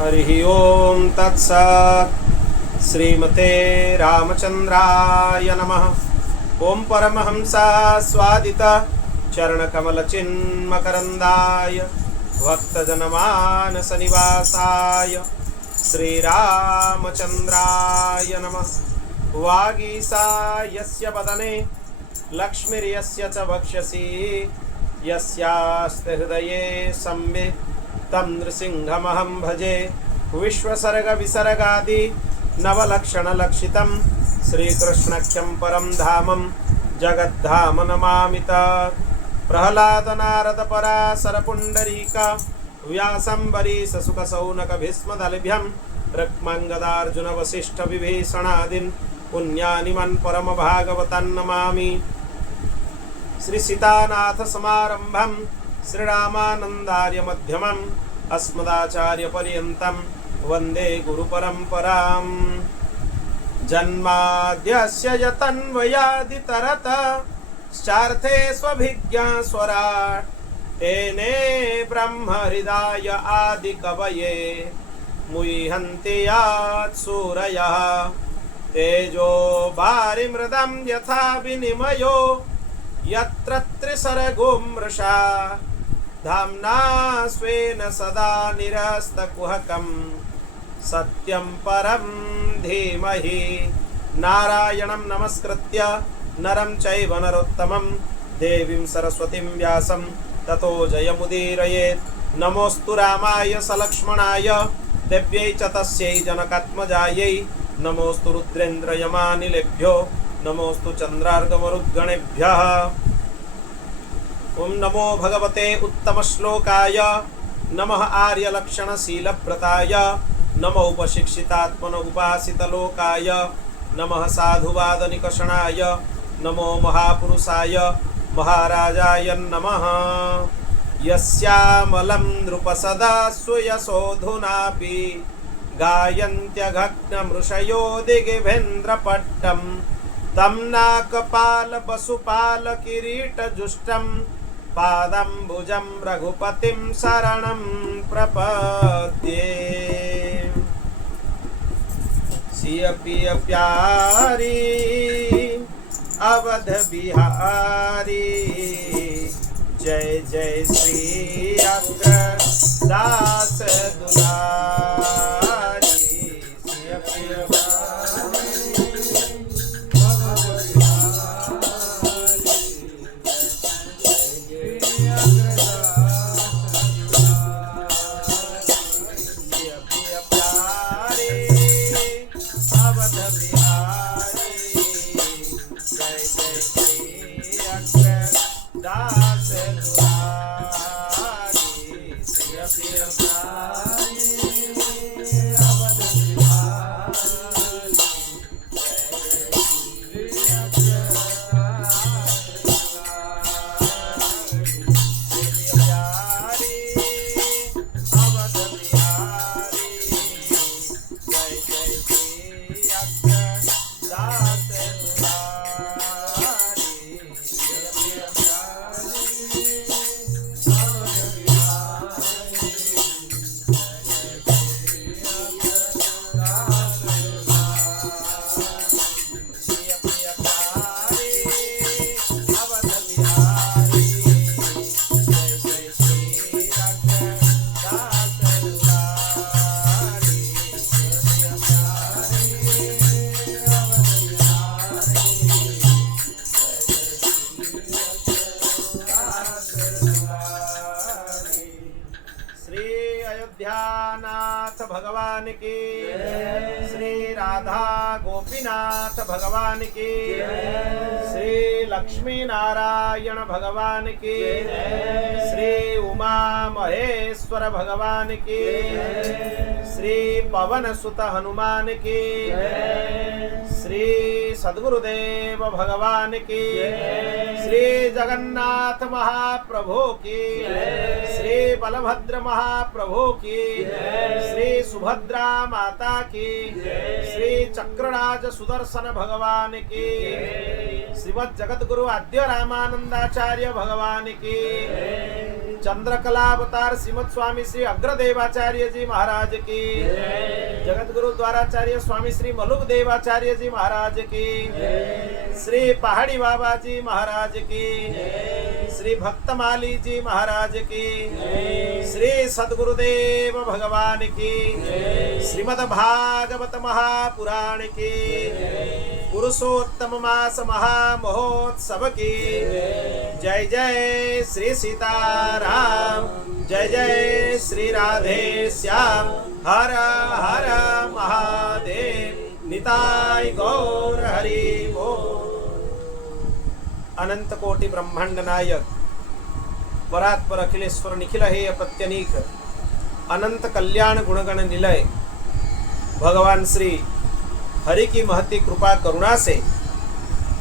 हरि ओम तत्सत्। श्रीमते रामचंद्राय नमः। ओम परमहंसा स्वादित चरणकमलचिन्मकरन्दाय भक्तजनमानस निवासाय श्रीरामचंद्राय नमः। वागीसा यस्य वदने लक्ष्मीर्यस्य च वक्ष्यसि यस्यास्ते हृदये संवित् तं नृसिंहमहं भजे। विश्वसर्ग विसर्गादि नवलक्षणलक्षितं श्रीकृष्णख्यं परं धामं जगद्धाम नमामि तत्। प्रह्लाद नारद पराशर पुण्डरीक व्यासंबरीश सुखसौनक भीष्मदलभ्यं रुक्माङ्गदार्जुन वसिष्ठ विभीषणादीन् पुण्यानिमन् परम भागवतान् नमामि। श्री सीतानाथ समारंभं श्रीरामानन्दार्य मध्यमम् अस्मदाचार्य पर्यन्तं वन्दे गुरुपरम्पराम्। जन्माद्यस्य यतन्वयादितरतश्चार्थे स्वभिज्ञा स्वराट् तेने ब्रह्महृदाय आदिकवये मुह्यन्ति यात् सूरयः। तेजो वारिमृदं यथा विनिमयो यत्र त्रिसर्गो मृषा धाम्ना स्वेन सदा निरस्तकुहकं सत्यं परं धीमहि। नारायणं नमस्कृत्य नरं चैव नरोत्तमं देवीं सरस्वतीं व्यासं ततो जयमुदीरयेत्। नमोऽस्तु रामाय सलक्ष्मणाय देव्यै च तस्यै जनकात्मजायै। नमोऽस्तु रुद्रेन्द्रयमानिलेभ्यो नमोऽस्तु चन्द्रार्कमरुद्गणेभ्यः। ओम नमो भगवते उत्तमश्लोकाय नमः आर्यलक्षणशीलव्रताय नमो उपशिक्षितात्मन उपासितलोकाय नमः साधुवादनिकषणाय नमो महापुरुषाय महाराजाय नमः। यस्यामलं नृपसदा सुयशोधुनापि गायन्त्यघग्नमृषयो दिगिभेन्द्रपट्टम् तं नाकपालपशुपालकिरीटजुष्टं पादम्बुजं रघुपतिं शरणं प्रपद्ये। सिय पिय प्यारी अवध बिहारी जय जय श्री अग्रदास दुलारी। सिय पिय अयोध्यानाथ भगवान की, श्री राधा गोपीनाथ भगवान की, श्री लक्ष्मी नारायण भगवान की, श्री उमा महेश्वर भगवान की, श्री पवन सुत हनुमान की, श्री सद्गुरुदेव भगवान की, श्री जगन्नाथ महाप्रभु की, श्री बलभद्र महाप्रभु की, श्री सुभद्रा माता की, श्री चक्रराज सुदर्शन भगवान की, श्रीमद् जगद्गुरु आद्य रामानंदाचार्य भगवान की, चंद्रकला अवतार श्रीमद स्वामी श्री अग्रदेवाचार्य जी महाराज की, जगत गुरु द्वाराचार्य स्वामी श्री मलुक देवाचार्य जी महाराज की, श्री पहाड़ी बाबा जी महाराज की, श्री भक्तमाली जी महाराज की, श्री सद्गुरुदेव भगवान की, श्रीमद् भागवत महापुराण की, पुरुषोत्तम मास महामहोत्सव की। जय जय श्री सीताराम, जय जय श्री राधे श्याम, हर हर महादेव, निताय गौर हरि बोल। अनंत कोटि ब्रह्मांड नायक परात्पर अखिलेश्वर निखिल हे प्रत्यनीक अनंत कल्याण गुणगण निलय भगवान श्री हरि की महती कृपा करुणा से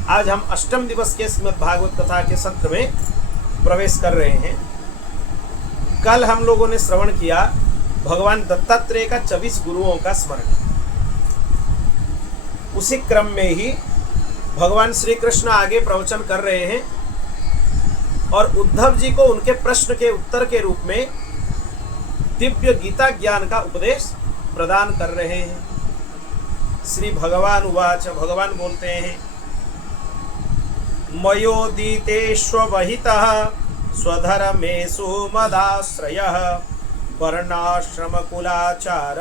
आज हम अष्टम दिवस के श्रीमद् भागवत कथा के सत्र में प्रवेश कर रहे हैं। कल हम लोगों ने श्रवण किया भगवान दत्तात्रेय का 24 गुरुओं का स्मरण। उसी क्रम में ही भगवान श्री कृष्ण आगे प्रवचन कर रहे हैं और उद्धव जी को उनके प्रश्न के उत्तर के रूप में दिव्य गीता ज्ञान का उपदेश प्रदान कर रहे हैं। श्री भगवान उवाच, भगवान बोलते हैं, मयोदितेष्वहितः स्वधर्मेषु मदाश्रयः वर्णाश्रम कुलाचार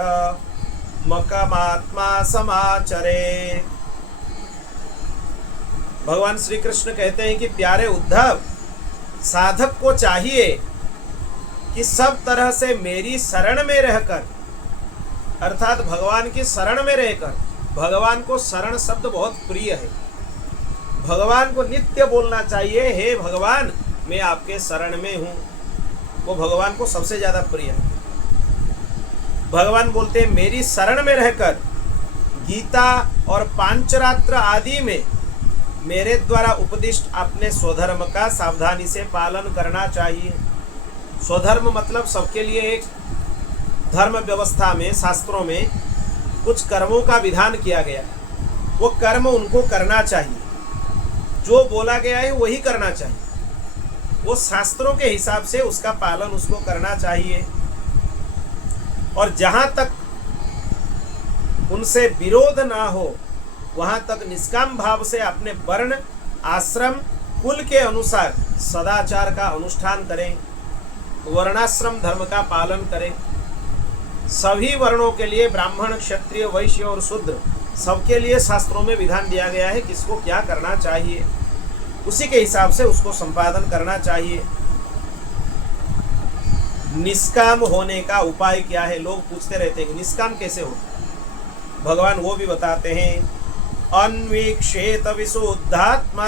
मकमात्मा समाचरे। भगवान श्री कृष्ण कहते हैं कि प्यारे उद्धव, साधक को चाहिए कि सब तरह से मेरी शरण में रहकर, अर्थात भगवान की शरण में रहकर, भगवान को शरण शब्द बहुत प्रिय है, भगवान को नित्य बोलना चाहिए, हे भगवान मैं आपके शरण में हूं। वो भगवान को सबसे ज्यादा प्रिय है। भगवान बोलते हैं मेरी शरण में रहकर गीता और पांचरात्र आदि में मेरे द्वारा उपदिष्ट अपने स्वधर्म का सावधानी से पालन करना चाहिए। स्वधर्म मतलब सबके लिए एक धर्म व्यवस्था में, शास्त्रों में कुछ कर्मों का विधान किया गया है, वो कर्म उनको करना चाहिए, जो बोला गया है वही करना चाहिए, वो शास्त्रों के हिसाब से उसका पालन उसको करना चाहिए। और जहां तक उनसे विरोध ना हो वहां तक निष्काम भाव से अपने वर्ण, आश्रम, कुल के अनुसार सदाचार का अनुष्ठान करें, वर्णाश्रम धर्म का पालन करें। सभी वर्णों के लिए, ब्राह्मण, क्षत्रिय, वैश्य और शूद्र, सबके लिए शास्त्रों में विधान दिया गया है किसको क्या करना चाहिए, उसी के हिसाब से उसको संपादन करना चाहिए। निष्काम होने का उपाय क्या है, लोग पूछते रहते हैं निष्काम कैसे हो, भगवान वो भी बताते हैं। अन्वीक्षेत विशुद्धात्मा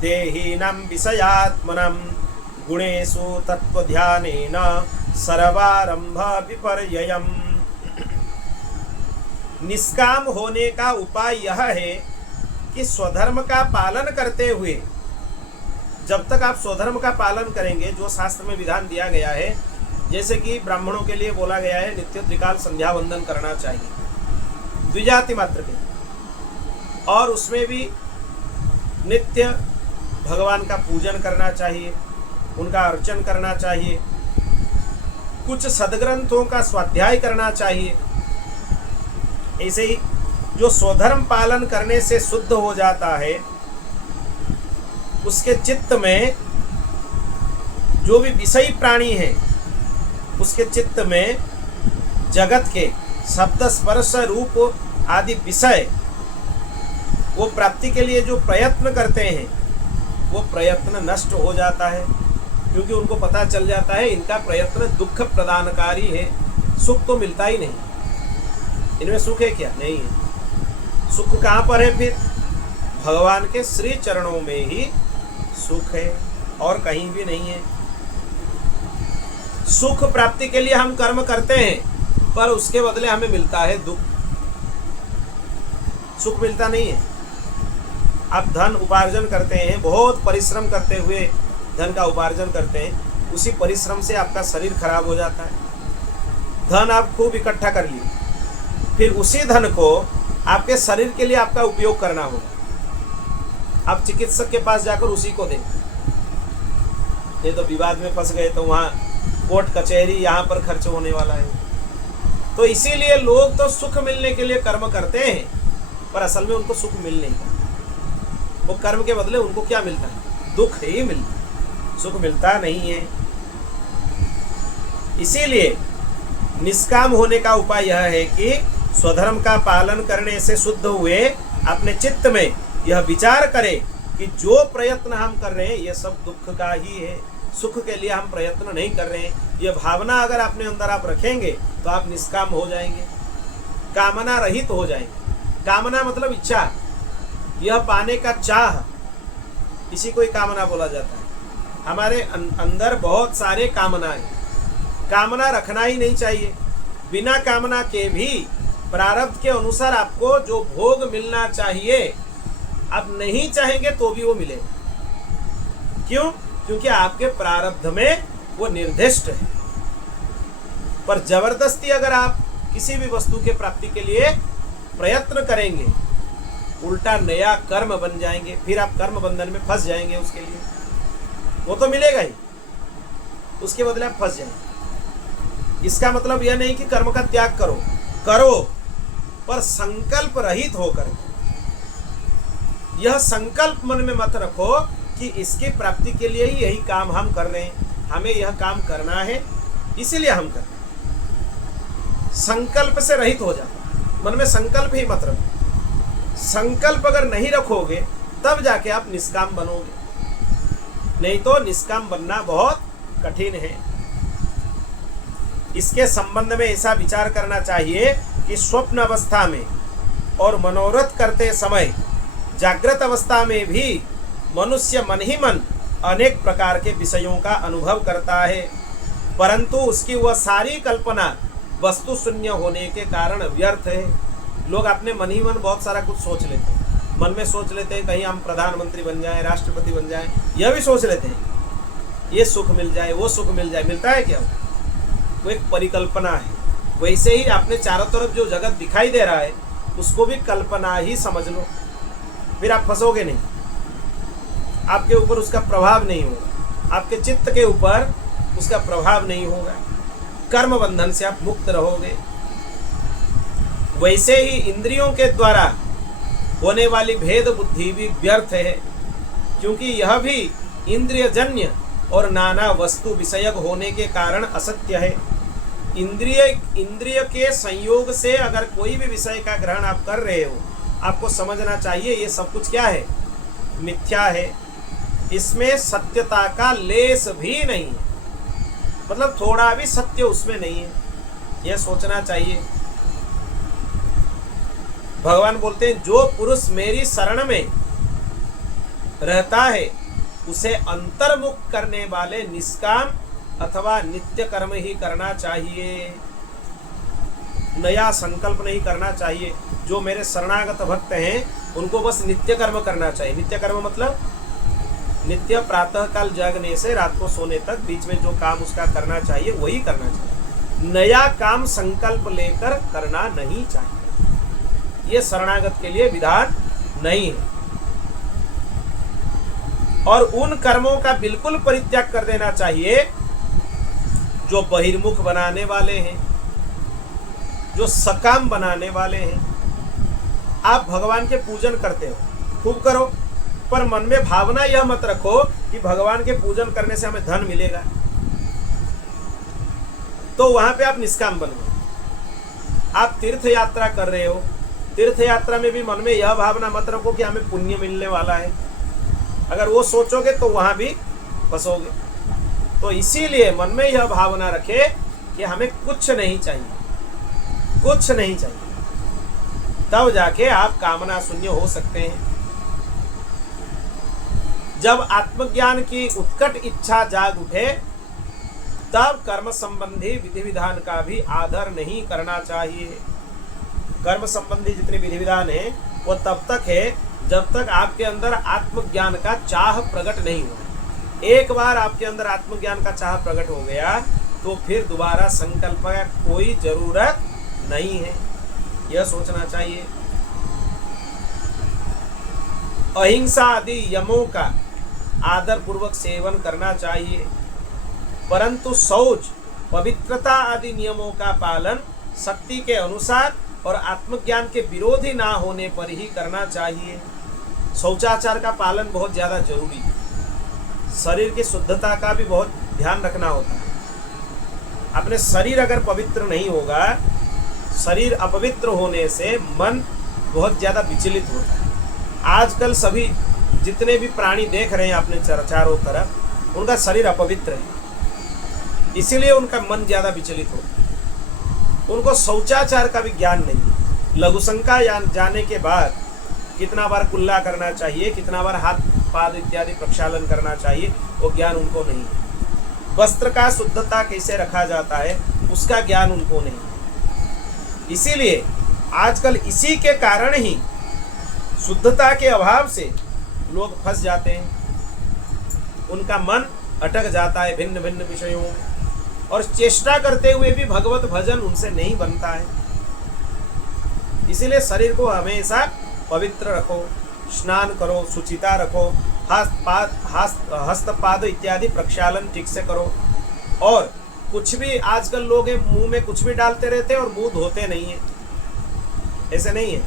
देहिनम विषयात्मनम गुणेषु तत्वध्यानेन सर्वारंभ विपर्ययम्। निष्काम होने का उपाय यह है कि स्वधर्म का पालन करते हुए, जब तक आप स्वधर्म का पालन करेंगे, जो शास्त्र में विधान दिया गया है, जैसे कि ब्राह्मणों के लिए बोला गया है नित्य त्रिकाल संध्या वंदन करना चाहिए द्विजाति मात्र के, और उसमें भी नित्य भगवान का पूजन करना चाहिए, उनका अर्चन करना चाहिए, कुछ सदग्रंथों का स्वाध्याय करना चाहिए। ऐसे ही जो स्वधर्म पालन करने से शुद्ध हो जाता है, उसके चित्त में जो भी विषयी प्राणी है, उसके चित्त में जगत के शब्द, स्पर्श, रूप आदि विषय वो प्राप्ति के लिए जो प्रयत्न करते हैं, वो प्रयत्न नष्ट हो जाता है, क्योंकि उनको पता चल जाता है इनका प्रयत्न दुख प्रदानकारी है, सुख तो मिलता ही नहीं। इनमें सुख है क्या? नहीं है। सुख कहाँ पर है? फिर भगवान के श्री चरणों में ही सुख है, और कहीं भी नहीं है। सुख प्राप्ति के लिए हम कर्म करते हैं, पर उसके बदले हमें मिलता है दुख, सुख मिलता नहीं है। आप धन उपार्जन करते हैं, बहुत परिश्रम करते हुए धन का उपार्जन करते हैं, उसी परिश्रम से आपका शरीर खराब हो जाता है। धन आप खूब इकट्ठा कर लिए, फिर उसी धन को आपके शरीर के लिए आपका उपयोग करना होगा। आप चिकित्सक के पास जाकर उसी को दें, नहीं तो विवाद में फंस गए तो वहाँ कोर्ट कचहरी यहाँ पर खर्च होने वाला है। तो इसीलिए लोग तो सुख मिलने के लिए कर्म करते हैं, पर असल में उनको सुख मिल नहीं पाता। वो कर्म के बदले उनको क्या मिलता है? दुख ही मिलता है, सुख मिलता नहीं है। इसीलिए निष्काम होने का उपाय यह है कि स्वधर्म का पालन करने से शुद्ध हुए अपने चित्त में यह विचार करें कि जो प्रयत्न हम कर रहे हैं ये सब दुख का ही है, सुख के लिए हम प्रयत्न नहीं कर रहे हैं। ये भावना अगर अपने अंदर आप रखेंगे तो आप निष्काम हो जाएंगे, कामना रहित हो जाएंगे। कामना मतलब इच्छा, यह पाने का चाह, इसी को ही कामना बोला जाता है। हमारे अंदर बहुत सारे कामनाएं, कामना रखना ही नहीं चाहिए। बिना कामना के भी प्रारब्ध के अनुसार आपको जो भोग मिलना चाहिए आप नहीं चाहेंगे तो भी वो मिलेगा। क्यों? क्योंकि आपके प्रारब्ध में वो निर्दिष्ट है। पर जबरदस्ती अगर आप किसी भी वस्तु के प्राप्ति के लिए प्रयत्न करेंगे, उल्टा नया कर्म बन जाएंगे, फिर आप कर्म बंधन में फंस जाएंगे। उसके लिए वो तो मिलेगा ही, उसके बदले आप फंस जाएंगे। इसका मतलब यह नहीं कि कर्म का त्याग करो, करो, पर संकल्प रहित होकर। यह संकल्प मन में मत रखो कि इसकी प्राप्ति के लिए ही यही काम हम कर रहे हैं, हमें यह काम करना है इसीलिए हम कर रहे हैं। संकल्प से रहित हो जाओ, मन में संकल्प ही मत रखो। संकल्प अगर नहीं रखोगे तब जाके आप निष्काम बनोगे, नहीं तो निष्काम बनना बहुत कठिन है। इसके संबंध में ऐसा विचार करना चाहिए कि स्वप्न अवस्था में और मनोरथ करते समय जागृत अवस्था में भी मनुष्य मन ही मन अनेक प्रकार के विषयों का अनुभव करता है, परंतु उसकी वह सारी कल्पना वस्तु शून्य होने के कारण व्यर्थ है। लोग अपने मन ही मन बहुत सारा कुछ सोच लेते हैं, मन में सोच लेते हैं कहीं हम प्रधानमंत्री बन जाएं, राष्ट्रपति बन जाएं, यह भी सोच लेते हैं, ये सुख मिल जाए, वो सुख मिल जाए। मिलता है क्या? वो एक परिकल्पना है। वैसे ही आपने चारों तरफ जो जगत दिखाई दे रहा है उसको भी कल्पना ही समझ लो, फिर आप फंसोगे नहीं, आपके ऊपर उसका प्रभाव नहीं होगा, आपके चित्त के ऊपर उसका प्रभाव नहीं होगा, कर्म बंधन से आप मुक्त रहोगे। वैसे ही इंद्रियों के द्वारा होने वाली भेद बुद्धि भी व्यर्थ है, क्योंकि यह भी इंद्रियजन्य और नाना वस्तु विषयक होने के कारण असत्य है। इंद्रिय के संयोग से अगर कोई भी विषय का ग्रहण आप कर रहे हो, आपको समझना चाहिए ये सब कुछ क्या है? मिथ्या है। इसमें सत्यता का लेस भी नहीं है, मतलब थोड़ा भी सत्य उसमें नहीं है, यह सोचना चाहिए। भगवान बोलते हैं जो पुरुष मेरी शरण में रहता है उसे अंतर्मुख करने वाले निष्काम अथवा नित्य कर्म ही करना चाहिए, नया संकल्प नहीं करना चाहिए। जो मेरे शरणागत भक्त हैं उनको बस नित्य कर्म करना चाहिए। नित्य कर्म मतलब नित्य प्रातः काल जागने से रात को सोने तक बीच में जो काम उसका करना चाहिए वही करना चाहिए, नया काम संकल्प लेकर करना नहीं चाहिए। ये शरणागत के लिए विधान नहीं है। और उन कर्मों का बिल्कुल परित्याग कर देना चाहिए जो बहिर्मुख बनाने वाले हैं, जो सकाम बनाने वाले हैं। आप भगवान के पूजन करते हो, खूब करो, पर मन में भावना यह मत रखो कि भगवान के पूजन करने से हमें धन मिलेगा, तो वहां पे आप निष्काम बन गए। आप तीर्थ यात्रा कर रहे हो, तीर्थ यात्रा में भी मन में यह भावना मत रखो कि हमें पुण्य मिलने वाला है, अगर वो सोचोगे तो वहां भी फंसोगे। तो इसीलिए मन में यह भावना रखे कि हमें कुछ नहीं चाहिए, कुछ नहीं चाहिए, तब जाके आप कामना शून्य हो सकते हैं। जब आत्मज्ञान की उत्कट इच्छा जाग उठे तब कर्म संबंधी विधि विधान का भी आदर नहीं करना चाहिए। कर्म संबंधी जितने विधि विधान है वो तब तक है जब तक आपके अंदर आत्मज्ञान का चाह प्रकट नहीं हुआ। एक बार आपके अंदर आत्मज्ञान का चाह प्रकट हो गया तो फिर दोबारा संकल्प का कोई जरूरत नहीं है, यह सोचना चाहिए। अहिंसा आदि यमों का आदर पूर्वक सेवन करना चाहिए, परंतु शौच, पवित्रता आदि नियमों का पालन शक्ति के अनुसार और आत्मज्ञान के विरोधी ना होने पर ही करना चाहिए। शौचाचार का पालन बहुत ज़्यादा जरूरी है। शरीर की शुद्धता का भी बहुत ध्यान रखना होता है। अपने शरीर अगर पवित्र नहीं होगा, शरीर अपवित्र होने से मन बहुत ज़्यादा विचलित होता है। आजकल सभी जितने भी प्राणी देख रहे हैं अपने चारों तरफ, उनका शरीर अपवित्र है, इसीलिए उनका मन ज़्यादा विचलित होता है। उनको शौचाचार का भी ज्ञान नहीं है। लघुशंका जाने के बाद कितना बार कुल्ला करना चाहिए, कितना बार हाथ पाद इत्यादि प्रक्षालन करना चाहिए, वो ज्ञान उनको नहीं है। वस्त्र का शुद्धता कैसे रखा जाता है, उसका ज्ञान उनको नहीं है। इसीलिए आजकल इसी के कारण ही शुद्धता के अभाव से लोग फंस जाते हैं। उनका मन अटक जाता है भिन्न भिन्न विषयों में, और चेष्टा करते हुए भी भगवत भजन उनसे नहीं बनता है। इसीलिए शरीर को हमेशा पवित्र रखो, स्नान करो, शुचिता रखो, हस्तपाद इत्यादि प्रक्षालन ठीक से करो। और कुछ भी आजकल लोग मुंह में कुछ भी डालते रहते हैं और मुंह धोते नहीं है। ऐसे नहीं है,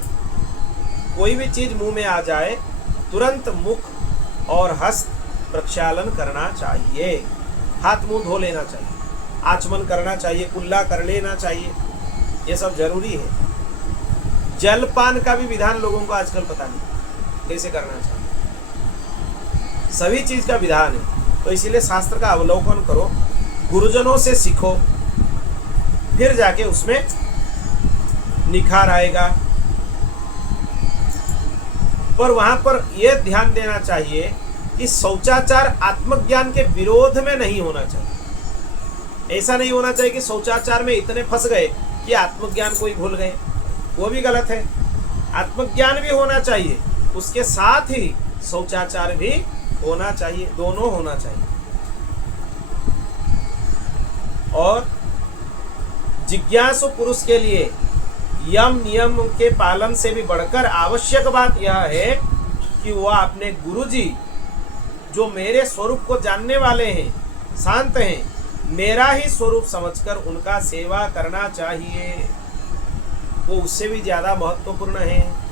कोई भी चीज मुंह में आ जाए तुरंत मुख और हस्त प्रक्षालन करना चाहिए, हाथ मुंह धो लेना चाहिए, आचमन करना चाहिए, कुल्ला कर लेना चाहिए। ये सब जरूरी है। जलपान का भी विधान लोगों को आजकल पता नहीं कैसे करना चाहिए। सभी चीज का विधान है, तो इसीलिए शास्त्र का अवलोकन करो, गुरुजनों से सीखो, फिर जाके उसमें निखार आएगा। पर वहां पर यह ध्यान देना चाहिए कि शौचाचार आत्मज्ञान के विरोध में नहीं होना चाहिए। ऐसा नहीं होना चाहिए कि शौचाचार में इतने फंस गए कि आत्मज्ञान को ही भूल गए, वो भी गलत है। आत्मज्ञान भी होना चाहिए, उसके साथ ही शौचाचार भी होना चाहिए, दोनों होना चाहिए। और जिज्ञासु पुरुष के लिए यम नियम के पालन से भी बढ़कर आवश्यक बात यह है कि वह अपने गुरुजी जो मेरे स्वरूप को जानने वाले हैं, शांत हैं, मेरा ही स्वरूप समझकर उनका सेवा करना चाहिए। वो उससे भी ज्यादा महत्वपूर्ण है।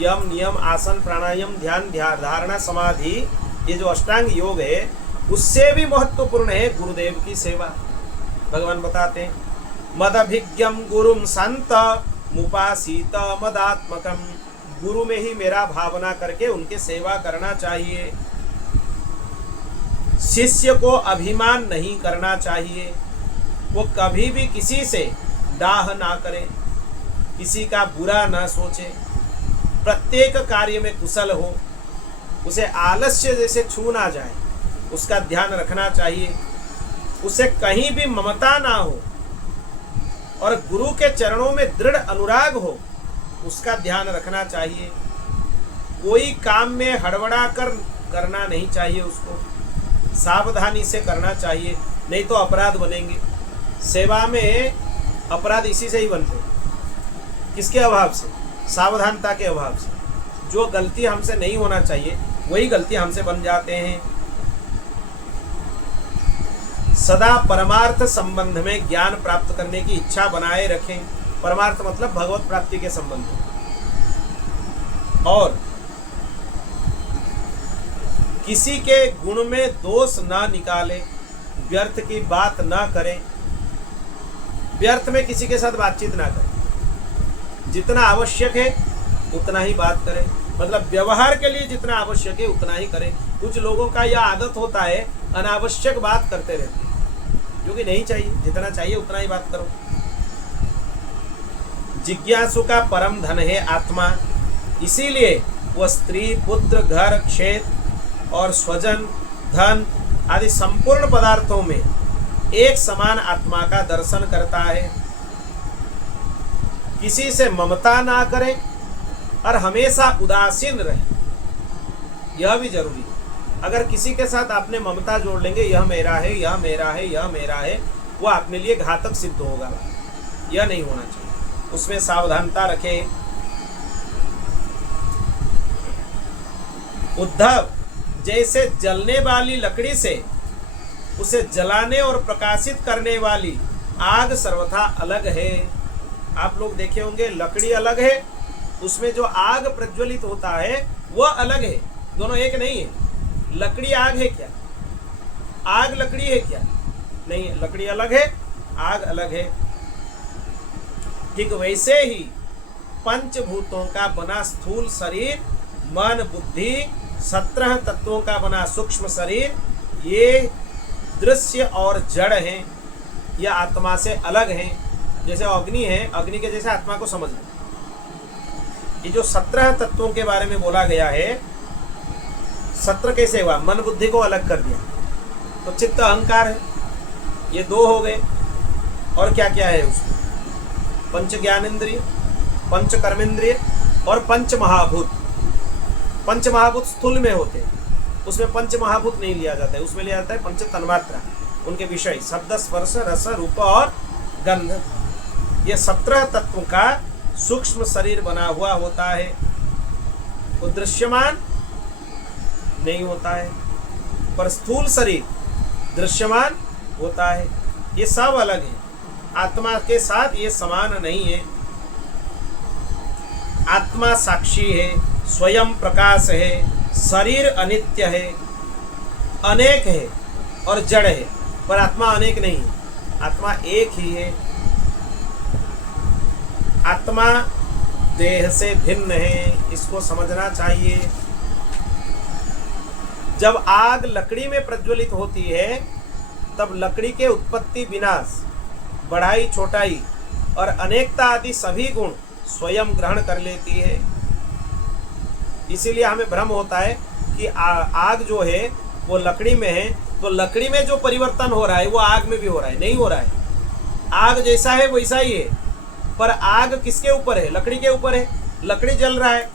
यम नियम आसन प्राणायाम ध्यान धारणा समाधि, ये जो अष्टांग योग है, उससे भी महत्वपूर्ण है गुरुदेव की सेवा। भगवान बताते हैं, मदभिज्ञम गुरुम संत मुपासीत मदात्मकम, गुरु में ही मेरा भावना करके उनके सेवा करना चाहिए। शिष्य को अभिमान नहीं करना चाहिए, वो कभी भी किसी से डाह ना करे, किसी का बुरा ना सोचे, प्रत्येक कार्य में कुशल हो, उसे आलस्य जैसे छू ना जाए उसका ध्यान रखना चाहिए। उसे कहीं भी ममता ना हो और गुरु के चरणों में दृढ़ अनुराग हो, उसका ध्यान रखना चाहिए। कोई काम में हड़बड़ा कर करना नहीं चाहिए, उसको सावधानी से करना चाहिए, नहीं तो अपराध बनेंगे। सेवा में अपराध इसी से ही बनते, किसके अभाव से? सावधानता के अभाव से। जो गलती हमसे नहीं होना चाहिए वही गलती हमसे बन जाते हैं। सदा परमार्थ संबंध में ज्ञान प्राप्त करने की इच्छा बनाए रखें। परमार्थ मतलब भगवत प्राप्ति के संबंध में। और किसी के गुण में दोष ना निकाले, व्यर्थ की बात ना करें, व्यर्थ में किसी के साथ बातचीत ना करें। जितना आवश्यक है उतना ही बात करें, मतलब व्यवहार के लिए जितना आवश्यक है उतना ही करें। कुछ लोगों का यह आदत होता है अनावश्यक बात करते रहते हैं, जो कि नहीं चाहिए। जितना चाहिए उतना ही बात करो। जिज्ञासु का परम धन है आत्मा, इसीलिए वह स्त्री पुत्र घर क्षेत्र और स्वजन धन आदि संपूर्ण पदार्थों में एक समान आत्मा का दर्शन करता है। किसी से ममता ना करें और हमेशा उदासीन रहे, यह भी जरूरी है। अगर किसी के साथ आपने ममता जोड़ लेंगे, यह मेरा है, यह मेरा है, यह मेरा है, वह अपने लिए घातक सिद्ध होगा। यह नहीं होना चाहिए, उसमें सावधानता रखें। उद्धव, जैसे जलने वाली लकड़ी से उसे जलाने और प्रकाशित करने वाली आग सर्वथा अलग है। आप लोग देखे होंगे लकड़ी अलग है, उसमें जो आग प्रज्वलित होता है वह अलग है, दोनों एक नहीं है। लकड़ी आग है क्या? आग लकड़ी है क्या? नहीं, लकड़ी अलग है, आग अलग है। ठीक वैसे ही पंचभूतों का बना स्थूल शरीर, मन बुद्धि 17 तत्वों का बना सूक्ष्म शरीर, ये दृश्य और जड़ हैं, यह आत्मा से अलग हैं। जैसे अग्नि है, अग्नि के जैसे आत्मा को समझ लो। ये जो 17 तत्वों के बारे में बोला गया है, 17 कैसे हुआ? मन बुद्धि को अलग कर दिया तो चित्त अहंकार है, ये 2 हो गए। और क्या क्या है उसमें? पंच ज्ञानेन्द्रिय, पंच कर्मेंद्रिय और पंच महाभूत। पंच महाभूत स्थूल में होते हैं, उसमें पंच महाभूत नहीं लिया जाता है, उसमें लिया जाता है पंच तन्मात्रा, उनके विषय शब्द स्पर्श रस रूप और गंध। ये 17 तत्वों का सूक्ष्म शरीर बना हुआ होता है, वो दृश्यमान नहीं होता है, पर स्थूल शरीर दृश्यमान होता है। ये सब अलग है, आत्मा के साथ ये समान नहीं है। आत्मा साक्षी है, स्वयं प्रकाश है, शरीर अनित्य है, अनेक है और जड़ है, पर आत्मा अनेक नहीं है, आत्मा एक ही है। आत्मा देह से भिन्न है, इसको समझना चाहिए। जब आग लकड़ी में प्रज्वलित होती है तब लकड़ी के उत्पत्ति विनाश, बढ़ाई छोटाई और अनेकता आदि सभी गुण स्वयं ग्रहण कर लेती है। इसीलिए हमें भ्रम होता है कि आग जो है वो लकड़ी में है, तो लकड़ी में जो परिवर्तन हो रहा है वो आग में भी हो रहा है। नहीं हो रहा है, आग जैसा है वैसा ही है, पर आग किसके ऊपर है? लकड़ी के ऊपर है। लकड़ी जल रहा है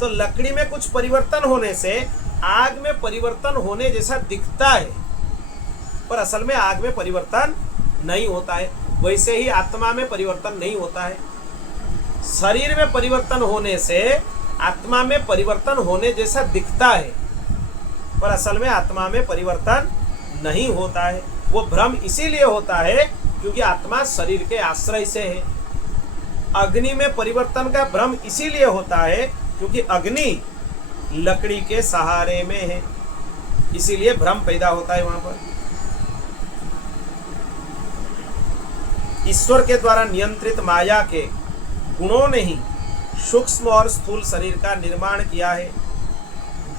तो लकड़ी में कुछ परिवर्तन होने से आग में परिवर्तन होने जैसा दिखता है, पर असल में आग में परिवर्तन नहीं होता है। वैसे ही आत्मा में परिवर्तन नहीं होता है। शरीर में परिवर्तन होने से आत्मा में परिवर्तन होने जैसा दिखता है, पर असल में आत्मा में परिवर्तन नहीं होता है। वो भ्रम इसीलिए होता है क्योंकि आत्मा शरीर के आश्रय से है। अग्नि में परिवर्तन का भ्रम इसीलिए होता है क्योंकि अग्नि लकड़ी के सहारे में है, इसीलिए भ्रम पैदा होता है वहां पर। ईश्वर के द्वारा नियंत्रित माया के गुणों ने ही सूक्ष्म और स्थूल शरीर का निर्माण किया है।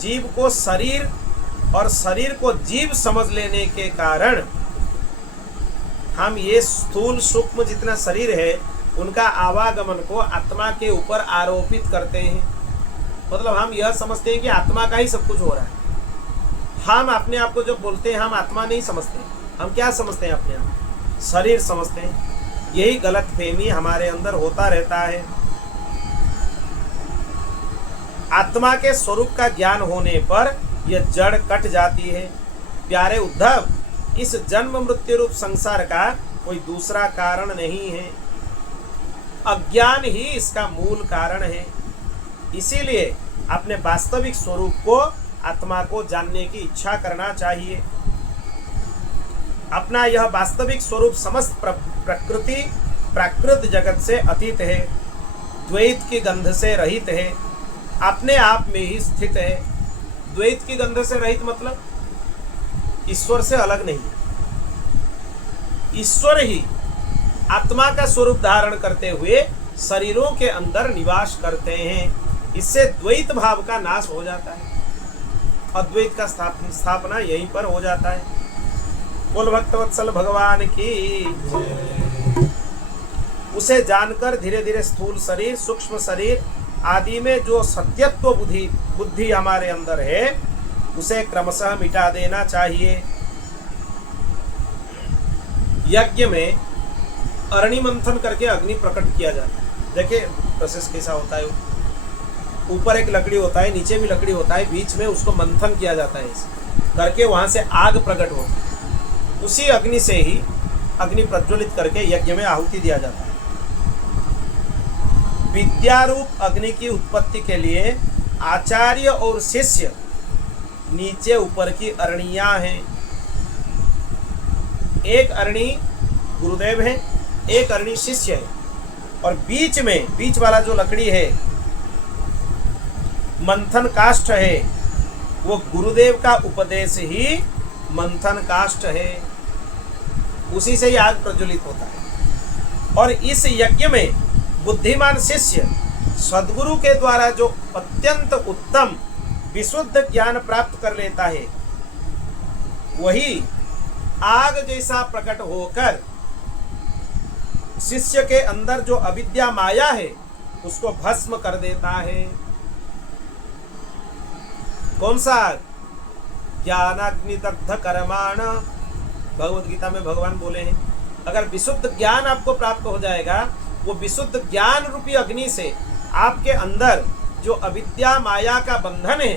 जीव को शरीर और शरीर को जीव समझ लेने के कारण हम ये स्थूल सूक्ष्म जितना शरीर है उनका आवागमन को आत्मा के ऊपर आरोपित करते हैं। मतलब हम यह समझते हैं कि आत्मा का ही सब कुछ हो रहा है। हम अपने आप को जब बोलते हैं हम आत्मा नहीं समझते, हम क्या समझते हैं? अपने आप शरीर समझते हैं। यही गलतफहमी हमारे अंदर होता रहता है। आत्मा के स्वरूप का ज्ञान होने पर यह जड़ कट जाती है। प्यारे उद्धव, इस जन्म मृत्यु रूप संसार का कोई दूसरा कारण नहीं है, अज्ञान ही इसका मूल कारण है। इसीलिए अपने वास्तविक स्वरूप को, आत्मा को जानने की इच्छा करना चाहिए। अपना यह वास्तविक स्वरूप समस्त प्रकृति प्राकृत जगत से अतीत है, द्वैत की गंध से रहित है, अपने आप में ही स्थित है। द्वैत की गंध से रहित मतलब ईश्वर से अलग नहीं है। ईश्वर ही आत्मा का स्वरूप धारण करते हुए शरीरों के अंदर निवास करते हैं। इससे द्वैत भाव का नाश हो जाता है, अद्वैत का स्थापना यहीं पर हो जाता है। बोल भक्तवत्सल भगवान की। उसे जानकर धीरे धीरे स्थूल शरीर, सूक्ष्म शरीर आदि में जो सत्यत्व बुद्धि हमारे अंदर है उसे क्रमशः मिटा देना चाहिए। यज्ञ में अरणि मंथन करके अग्नि प्रकट किया जाता है। देखिए प्रोसेस कैसा होता है। ऊपर एक लकड़ी होता है, नीचे भी लकड़ी होता है, बीच में उसको मंथन किया जाता है करके, वहां से आग प्रकट होती है। उसी अग्नि से ही अग्नि प्रज्वलित करके यज्ञ में आहुति दिया जाता है। विद्यारूप अग्नि की उत्पत्ति के लिए आचार्य और शिष्य नीचे ऊपर की अरणियां हैं। एक अरणी गुरुदेव है, एक अरणी शिष्य है, और बीच वाला जो लकड़ी है, मंथन काष्ठ है, वो गुरुदेव का उपदेश ही मंथन काष्ठ है। उसी से ही आग प्रज्वलित होता है। और इस यज्ञ में बुद्धिमान शिष्य सद्गुरु के द्वारा जो अत्यंत उत्तम विशुद्ध ज्ञान प्राप्त कर लेता है, वही आग जैसा प्रकट होकर शिष्य के अंदर जो अविद्या माया है उसको भस्म कर देता है। कौन सा आग? ज्ञानाग्निदग्ध कर्माण, भगवत गीता में भगवान बोले हैं, अगर विशुद्ध ज्ञान आपको प्राप्त हो जाएगा, वो विशुद्ध ज्ञान रूपी अग्नि से आपके अंदर जो अविद्या माया का बंधन है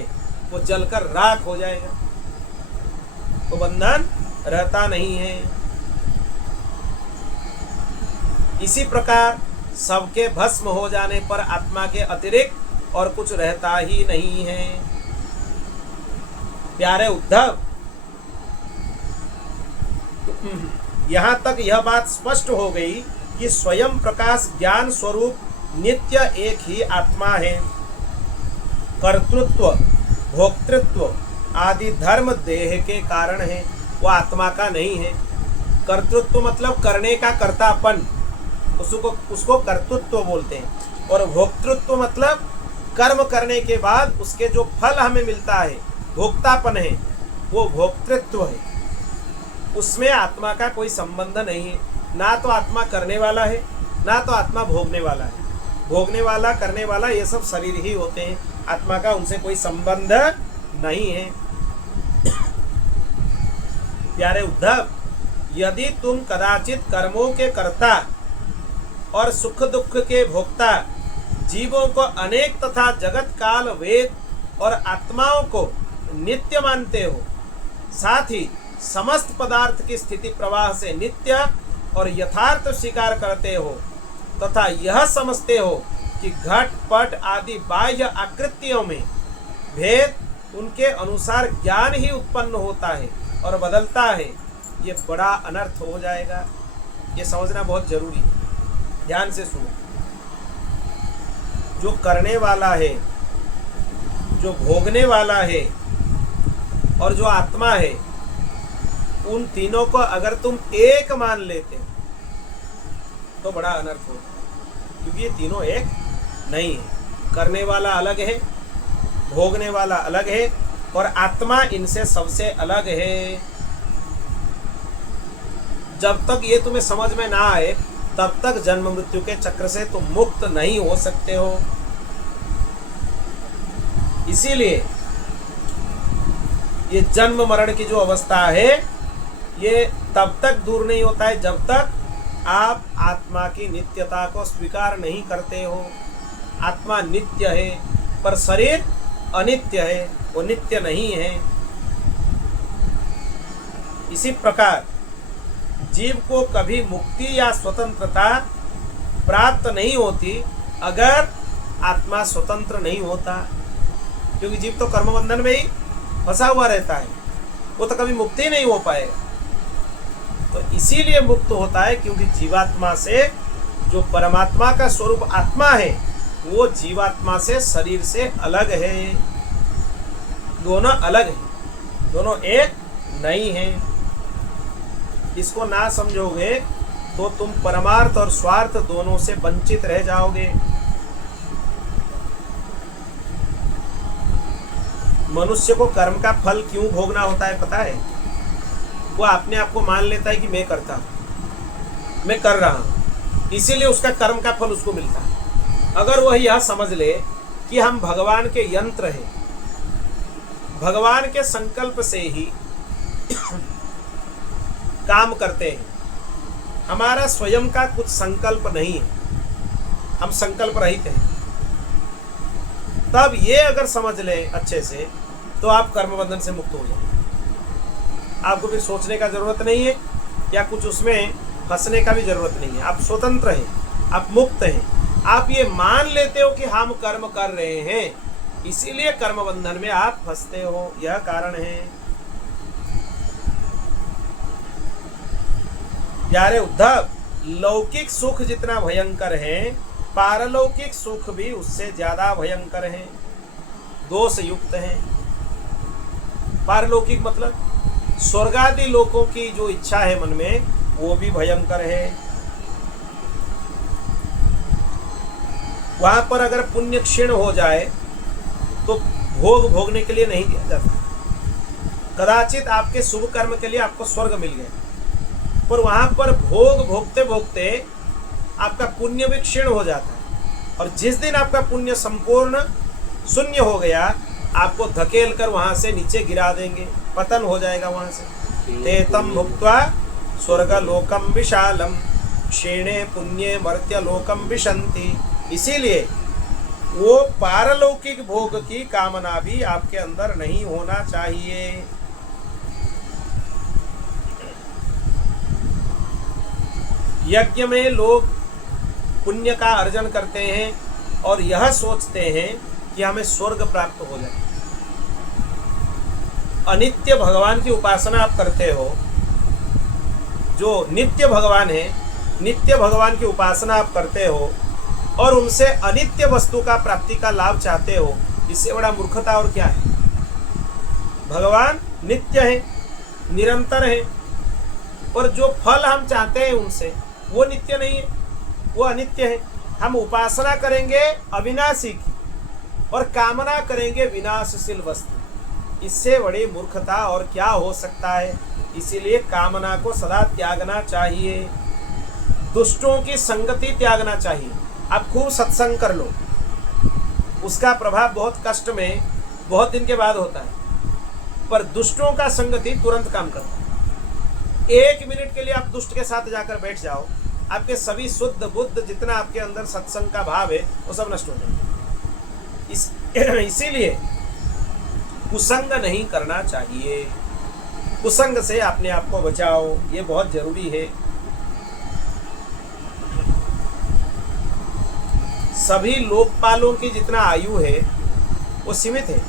वो जलकर राख हो जाएगा, तो बंधन रहता नहीं है। इसी प्रकार सबके भस्म हो जाने पर आत्मा के अतिरिक्त और कुछ रहता ही नहीं है। प्यारे उद्धव, यहाँ तक यह बात स्पष्ट हो गई कि स्वयं प्रकाश ज्ञान स्वरूप नित्य एक ही आत्मा है। कर्तृत्व, भोक्तृत्व आदि धर्म देह के कारण है, वो आत्मा का नहीं है। कर्तृत्व मतलब करने का कर्तापन, उसको कर्तृत्व बोलते हैं। और भोक्तृत्व मतलब कर्म करने के बाद उसके जो फल हमें मिलता है, भोक्तापन है, वो भोक्तृत्व है। उसमें आत्मा का कोई संबंध नहीं है। ना तो आत्मा करने वाला है, ना तो आत्मा भोगने वाला है। भोगने वाला, करने वाला, ये सब शरीर ही होते हैं। आत्मा का उनसे कोई संबंध नहीं है। प्यारे उद्धव, यदि तुम कदाचित कर्मों के कर्ता और सुख दुख के भोक्ता जीवों को अनेक तथा जगत काल वेद और आत्माओं को नित्य मानते हो, साथ ही समस्त पदार्थ की स्थिति प्रवाह से नित्य और यथार्थ स्वीकार करते हो, तथा यह समझते हो कि घट पट आदि बाह्य आकृतियों में भेद उनके अनुसार ज्ञान ही उत्पन्न होता है और बदलता है, ये बड़ा अनर्थ हो जाएगा। ये समझना बहुत जरूरी है। ध्यान से सुनो। जो करने वाला है, जो भोगने वाला है और जो आत्मा है, उन तीनों को अगर तुम एक मान लेते तो बड़ा अनर्थ होता, क्योंकि ये तीनों एक नहीं है। करने वाला अलग है, भोगने वाला अलग है, और आत्मा इनसे सबसे अलग है। जब तक ये तुम्हें समझ में ना आए, तब तक जन्म मृत्यु के चक्र से तुम मुक्त नहीं हो सकते हो। इसीलिए ये जन्म मरण की जो अवस्था है, ये तब तक दूर नहीं होता है जब तक आप आत्मा की नित्यता को स्वीकार नहीं करते हो। आत्मा नित्य है, पर शरीर अनित्य है, वो नित्य नहीं है। इसी प्रकार जीव को कभी मुक्ति या स्वतंत्रता प्राप्त नहीं होती अगर आत्मा स्वतंत्र नहीं होता, क्योंकि जीव तो कर्म बंधन में ही फंसा हुआ रहता है, वो तो कभी मुक्ति नहीं हो पाएगा। तो इसीलिए मुक्त होता है, क्योंकि जीवात्मा से जो परमात्मा का स्वरूप आत्मा है, वो जीवात्मा से, शरीर से अलग है। दोनों अलग है, दोनों एक नहीं है। इसको ना समझोगे तो तुम परमार्थ और स्वार्थ दोनों से वंचित रह जाओगे। मनुष्य को कर्म का फल क्यों भोगना होता है पता है? वो अपने आप को मान लेता है कि मैं करता हूं, मैं कर रहा हूं, इसीलिए उसका कर्म का फल उसको मिलता है। अगर वह यह समझ ले कि हम भगवान के यंत्र हैं, भगवान के संकल्प से ही काम करते हैं, हमारा स्वयं का कुछ संकल्प नहीं है, हम संकल्प रहित हैं, तब ये अगर समझ ले अच्छे से, तो आप कर्म बंधन से मुक्त हो जाएंगे। आपको फिर सोचने का जरूरत नहीं है, या कुछ उसमें फंसने का भी जरूरत नहीं है। आप स्वतंत्र हैं, आप मुक्त हैं। आप ये मान लेते हो कि हम कर्म कर रहे हैं, इसीलिए कर्म बंधन में आप फंसते हो, यह कारण है। प्यारे उद्धव, लौकिक सुख जितना भयंकर है, पारलौकिक सुख भी उससे ज्यादा भयंकर है, दोष युक्त है। पारलौकिक मतलब स्वर्गादि लोकों की जो इच्छा है मन में, वो भी भयंकर है। वहां पर अगर पुण्य क्षीण हो जाए तो भोग भोगने के लिए नहीं दिया जाता। कदाचित आपके शुभ कर्म के लिए आपको स्वर्ग मिल गया, पर वहां पर भोग भोगते भोगते आपका पुण्य भी क्षीण हो जाता है, और जिस दिन आपका पुण्य संपूर्ण शून्य हो गया, आपको धकेल कर वहां से नीचे गिरा देंगे, पतन हो जाएगा वहां से। तेतम भुक्त्वा स्वर्ग लोकम विशालम क्षीणे पुण्ये मर्त्य लोकम विशंति। इसीलिए वो पारलौकिक भोग की कामना भी आपके अंदर नहीं होना चाहिए। यज्ञ में लोग पुण्य का अर्जन करते हैं और यह सोचते हैं कि हमें स्वर्ग प्राप्त हो जाए। अनित्य भगवान की उपासना आप करते हो, जो नित्य भगवान है, नित्य भगवान की उपासना आप करते हो और उनसे अनित्य वस्तु का प्राप्ति का लाभ चाहते हो, इससे बड़ा मूर्खता और क्या है। भगवान नित्य है, निरंतर है, और जो फल हम चाहते हैं उनसे, वो नित्य नहीं है, वो अनित्य है। हम उपासना करेंगे अविनाशी की और कामना करेंगे विनाशशील वस्तु, इससे बड़ी मूर्खता और क्या हो सकता है। इसीलिए कामना को सदा त्यागना चाहिए, दुष्टों की संगति त्यागना चाहिए। आप खूब सत्संग कर लो, उसका प्रभाव बहुत कष्ट में बहुत दिन के बाद होता है, पर दुष्टों का संगति तुरंत काम करता है। 1 मिनट के लिए आप दुष्ट के साथ जाकर बैठ जाओ, आपके सभी शुद्ध बुद्ध जितना आपके अंदर सत्संग का भाव है वो सब नष्ट हो जाएगा। इसीलिए कुसंग नहीं करना चाहिए, कुसंग से अपने आप को बचाओ, ये बहुत जरूरी है। सभी लोकपालों की जितना आयु है वो सीमित है,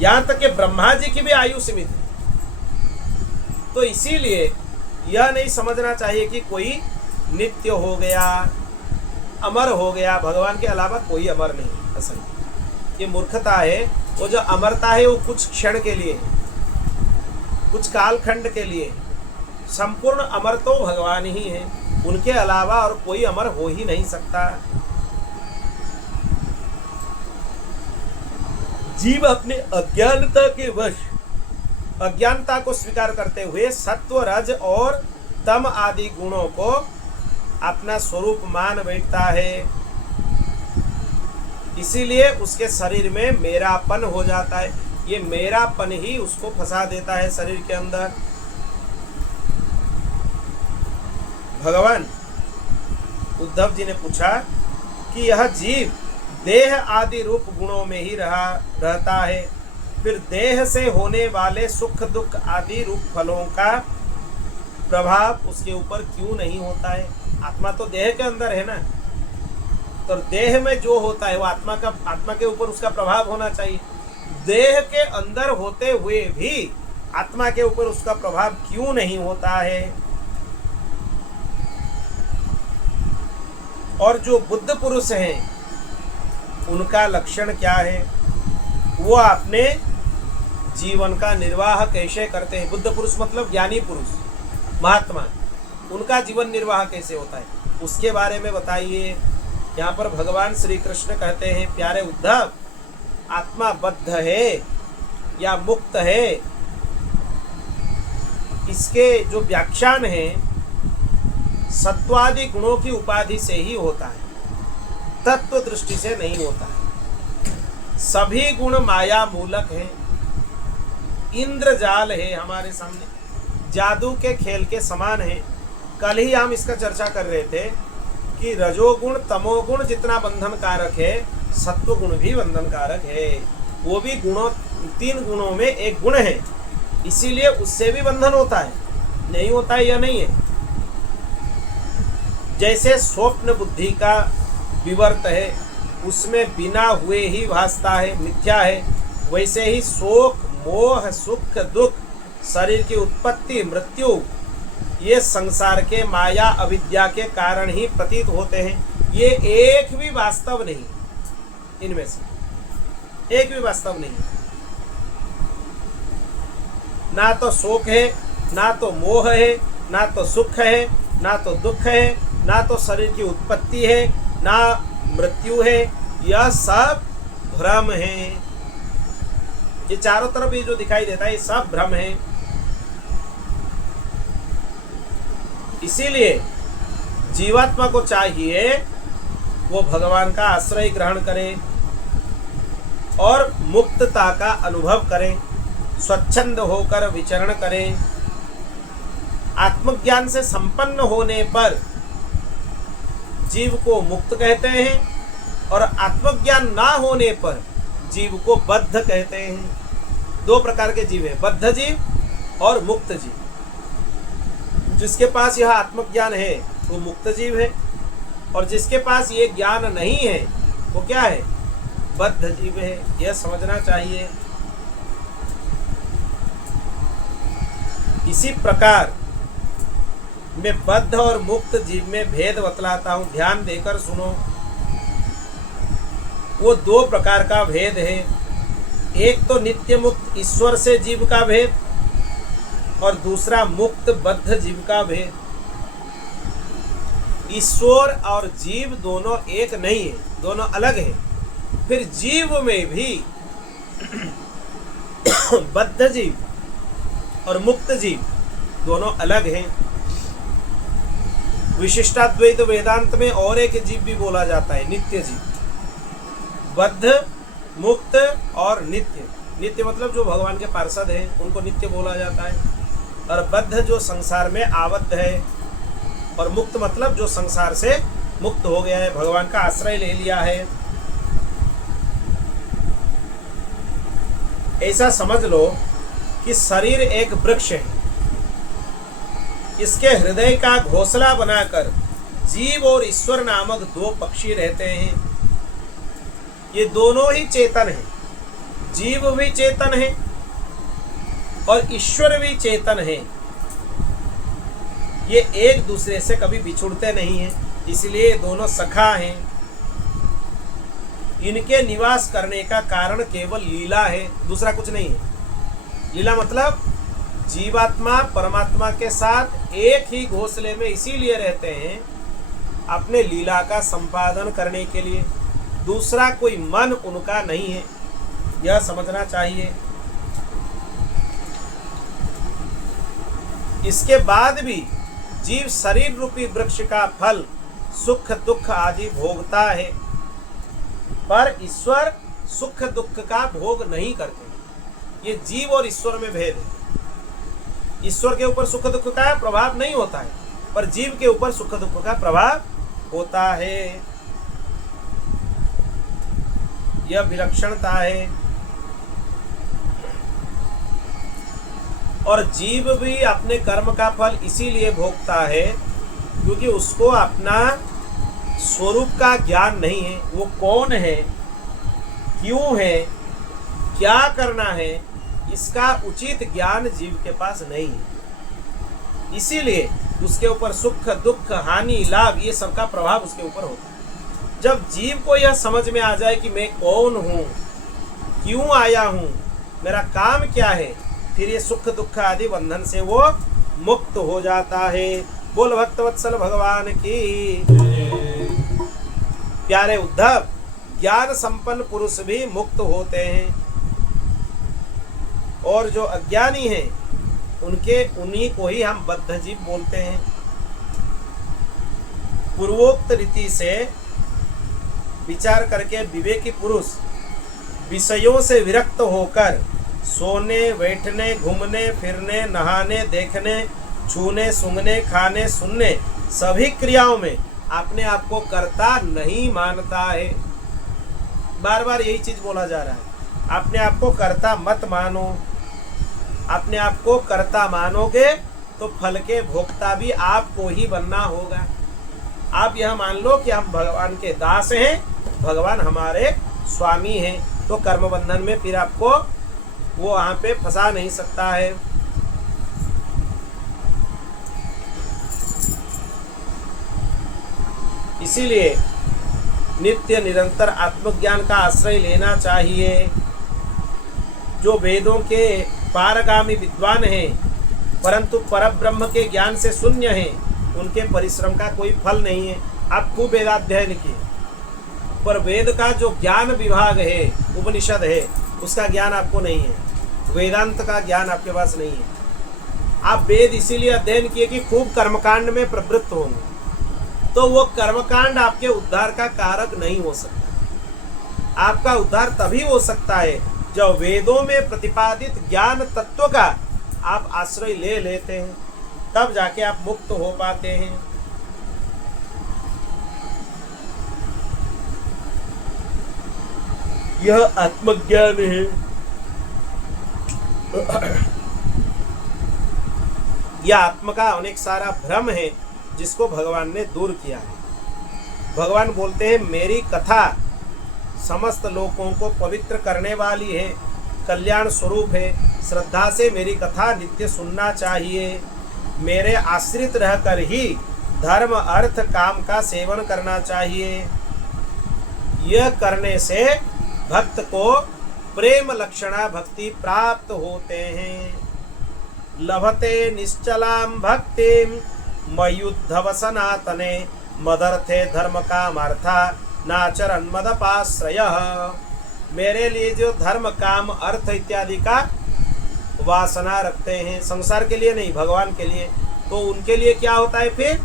यहाँ तक कि ब्रह्मा जी की भी आयु सीमित है। तो इसीलिए यह नहीं समझना चाहिए कि कोई नित्य हो गया, अमर हो गया, भगवान के अलावा कोई अमर नहीं। असल ये मूर्खता है। वो जो अमरता है वो कुछ क्षण के लिए है, कुछ कालखंड के लिए है। संपूर्ण अमर तो भगवान ही है, उनके अलावा और कोई अमर हो ही नहीं सकता। जीव अपने अज्ञानता के वश, अज्ञानता को स्वीकार करते हुए सत्व रज और तम आदि गुणों को अपना स्वरूप मान बैठता है। इसीलिए उसके शरीर में मेरापन हो जाता है। ये मेरापन ही उसको फंसा देता है शरीर के अंदर। भगवान उद्धव जी ने पूछा कि यह जीव देह आदि रूप गुणों में ही रहता है, फिर देह से होने वाले सुख दुख आदि रूप फलों का प्रभाव उसके ऊपर क्यों नहीं होता है। आत्मा तो देह के अंदर है ना, तो देह में जो होता है वो आत्मा के ऊपर उसका प्रभाव होना चाहिए। देह के अंदर होते हुए भी आत्मा के ऊपर उसका प्रभाव क्यों नहीं होता है। और जो बुद्ध पुरुष हैं उनका लक्षण क्या है, वो अपने जीवन का निर्वाह कैसे करते हैं। बुद्ध पुरुष मतलब ज्ञानी पुरुष, महात्मा, उनका जीवन निर्वाह कैसे होता है उसके बारे में बताइए। यहाँ पर भगवान श्री कृष्ण कहते हैं, प्यारे उद्धव, आत्मा बद्ध है या मुक्त है, इसके जो व्याख्यान है सत्वादि गुणों की उपाधि से ही होता है, तत्व दृष्टि से नहीं होता है। सभी गुण माया मूलक हैं, इंद्रजाल है हमारे सामने, जादू के खेल के समान है। कल ही हम इसका चर्चा कर रहे थे कि रजोगुण तमोगुण जितना बंधन कारक है, सत्व गुण भी बंधन कारक है। वो भी गुणों, 3 गुणों में एक गुण है, इसीलिए उससे भी बंधन होता है। नहीं होता है या नहीं है। जैसे स्वप्न बुद्धि का विवर्त है, उसमें बिना हुए ही भासता है, मिथ्या है, वैसे ही शोक मोह सुख दुख शरीर की उत्पत्ति मृत्यु ये संसार के माया अविद्या के कारण ही प्रतीत होते हैं। ये एक भी वास्तव नहीं, इनमें से एक भी वास्तव नहीं। ना तो शोक है, ना तो मोह है, ना तो सुख है, ना तो दुख है, ना तो शरीर की उत्पत्ति है, ना मृत्यु है। यह सब भ्रम है। ये चारों तरफ ये जो दिखाई देता है ये सब भ्रम है। इसीलिए जीवात्मा को चाहिए वो भगवान का आश्रय ग्रहण करे और मुक्तता का अनुभव करें, स्वच्छंद होकर विचरण करें। आत्मज्ञान से संपन्न होने पर जीव को मुक्त कहते हैं और आत्मज्ञान ना होने पर जीव को बद्ध कहते हैं। दो प्रकार के जीव हैं, बद्ध जीव और मुक्त जीव। जिसके पास यह आत्मज्ञान है वो मुक्त जीव है और जिसके पास ये ज्ञान नहीं है वो क्या है, बद्ध जीव है। यह समझना चाहिए। इसी प्रकार मैं बद्ध और मुक्त जीव में भेद बतलाता हूं, ध्यान देकर सुनो। वो दो प्रकार का भेद है। एक तो नित्य मुक्त ईश्वर से जीव का भेद और दूसरा मुक्त बद्ध जीव का भेद। ईश्वर और जीव दोनों एक नहीं है, दोनों अलग है। फिर जीव में भी बद्ध जीव और मुक्त जीव दोनों अलग हैं। विशिष्टाद्वैत वेदांत में और एक जीव भी बोला जाता है, नित्य जीव। बद्ध मुक्त और नित्य। नित्य मतलब जो भगवान के पार्षद हैं उनको नित्य बोला जाता है और बद्ध जो संसार में आबद्ध है और मुक्त मतलब जो संसार से मुक्त हो गया है, भगवान का आश्रय ले लिया है। ऐसा समझ लो कि शरीर एक वृक्ष है। इसके हृदय का घोंसला बनाकर जीव और ईश्वर नामक दो पक्षी रहते हैं। ये दोनों ही चेतन हैं, जीव भी चेतन है और ईश्वर भी चेतन है। ये एक दूसरे से कभी बिछुड़ते नहीं हैं, इसलिए दोनों सखा हैं। इनके निवास करने का कारण केवल लीला है, दूसरा कुछ नहीं है। लीला मतलब जीवात्मा परमात्मा के साथ एक ही घोंसले में इसीलिए रहते हैं अपने लीला का संपादन करने के लिए। दूसरा कोई मन उनका नहीं है, यह समझना चाहिए। इसके बाद भी जीव शरीर रूपी वृक्ष का फल सुख दुख आदि भोगता है, पर ईश्वर सुख दुख का भोग नहीं करते। ये जीव और ईश्वर में भेद है। ईश्वर के ऊपर सुख दुख का प्रभाव नहीं होता है, पर जीव के ऊपर सुख दुख का प्रभाव होता है। यह विलक्षणता है। और जीव भी अपने कर्म का फल इसीलिए भोगता है क्योंकि उसको अपना स्वरूप का ज्ञान नहीं है। वो कौन है, क्यों है, क्या करना है, इसका उचित ज्ञान जीव के पास नहीं है। इसीलिए उसके ऊपर सुख दुख हानि लाभ ये सबका प्रभाव उसके ऊपर होता है। जब जीव को यह समझ में आ जाए कि मैं कौन हूँ, क्यों आया हूँ, मेरा काम क्या है, फिर ये सुख दुख आदि बंधन से वो मुक्त हो जाता है। बोल भक्तवत्सल भगवान की। प्यारे उद्धव, ज्ञान संपन्न पुरुष भी मुक्त होते हैं और जो अज्ञानी हैं उन्हीं को ही हम बद्ध जीव बोलते हैं। पूर्वोक्त रीति से विचार करके विवेकी पुरुष विषयों से विरक्त होकर सोने बैठने घूमने फिरने नहाने देखने छूने सूंघने खाने सुनने सभी क्रियाओं में अपने आप को कर्ता नहीं मानता है। बार बार यही चीज बोला जा रहा है, अपने आप को कर्ता मत मानो। अपने आप को कर्ता मानोगे तो फल के भोक्ता भी आपको ही बनना होगा। आप यह मान लो कि हम भगवान के दास हैं भगवान हमारे स्वामी हैं, तो कर्म बंधन में फिर आपको वो वहाँ पे फंसा नहीं सकता है। इसीलिए नित्य निरंतर आत्मज्ञान का आश्रय लेना चाहिए। जो वेदों के पारगामी विद्वान हैं परंतु परब्रह्म के ज्ञान से शून्य हैं, उनके परिश्रम का कोई फल नहीं है। आप खूब वेदाध्ययन किए पर वेद का जो ज्ञान विभाग है, उपनिषद है, उसका ज्ञान आपको नहीं है, वेदांत का ज्ञान आपके पास नहीं है। आप वेद इसीलिए अध्ययन किए कि खूब कर्मकांड में प्रवृत्त होंगे, तो वो कर्मकांड आपके उद्धार का कारक नहीं हो सकता। आपका उद्धार तभी हो सकता है जब वेदों में प्रतिपादित ज्ञान तत्व का आप आश्रय ले लेते हैं, तब जाके आप मुक्त हो पाते हैं। यह आत्मज्ञान है। यह आत्मा का अनेक सारा भ्रम है जिसको भगवान ने दूर किया है। भगवान बोलते हैं मेरी कथा समस्त लोगों को पवित्र करने वाली है, कल्याण स्वरूप है। श्रद्धा से मेरी कथा नित्य सुनना चाहिए। मेरे आश्रित रहकर ही धर्म अर्थ काम का सेवन करना चाहिए। यह करने से भक्त को प्रेम लक्षणा भक्ति प्राप्त होते हैं। लभते निश्चलाम भक्तिम मयुद्धव सनातने मदर्थे धर्म कामार्था नाचरन मदपाश्रय। मेरे लिए जो धर्म काम अर्थ इत्यादि का वासना रखते हैं, संसार के लिए नहीं, भगवान के लिए, तो उनके लिए क्या होता है फिर?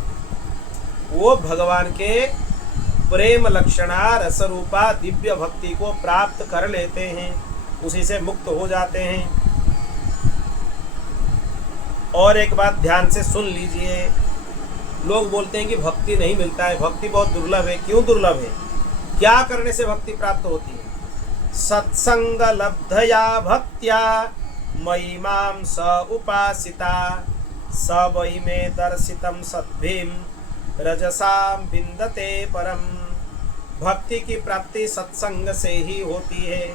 वो भगवान के प्रेम लक्षणा रसरूपा दिव्य भक्ति को प्राप्त कर लेते हैं, उसी से मुक्त हो जाते हैं। और एक बात ध्यान से सुन लीजिए, लोग बोलते हैं कि भक्ति नहीं मिलता है, भक्ति बहुत दुर्लभ है। क्यों दुर्लभ है? क्या करने से भक्ति प्राप्त होती है? सत्संग लब्धया भक्त्या मयि मां स उपासिता स वै मे दर्शितम सद्भिम रजसाम विन्दते परम। भक्ति की प्राप्ति सत्संग से ही होती है।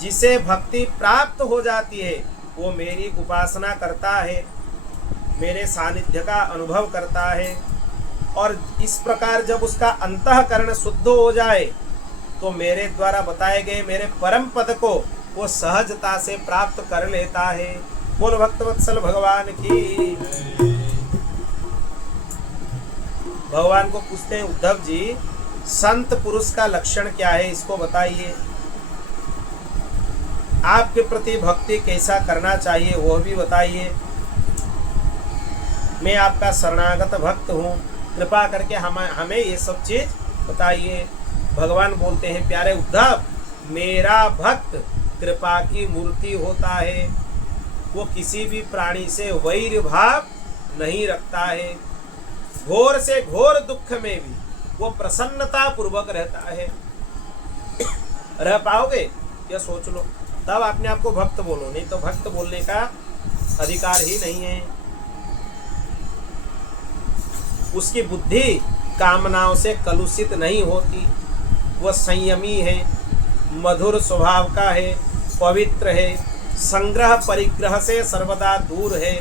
जिसे भक्ति प्राप्त हो जाती है वो मेरी उपासना करता है, मेरे सानिध्य का अनुभव करता है। और इस प्रकार जब उसका अंतःकरण शुद्ध हो जाए तो मेरे द्वारा बताए गए मेरे परम पद को वो सहजता से प्राप्त कर लेता है। बोल भक्तवत्सल भगवान की। भगवान को पूछते हैं, उद्धव जी संत पुरुष का लक्षण क्या है, इसको बताइए। आपके प्रति भक्ति कैसा करना चाहिए वह भी बताइए। मैं आपका शरणागत भक्त हूँ, कृपा करके हमें ये सब चीज बताइए। भगवान बोलते हैं, प्यारे उद्धव मेरा भक्त कृपा की मूर्ति होता है। वो किसी भी प्राणी से वैर भाव नहीं रखता है। घोर से घोर दुख में भी वो प्रसन्नता पूर्वक रहता है। रह पाओगे? यह सोच लो, तब अपने आप को भक्त बोलो, नहीं तो भक्त बोलने का अधिकार ही नहीं है। उसकी बुद्धि कामनाओं से कलुषित नहीं होती। वह संयमी है, मधुर स्वभाव का है, पवित्र है, संग्रह परिग्रह से सर्वदा दूर है,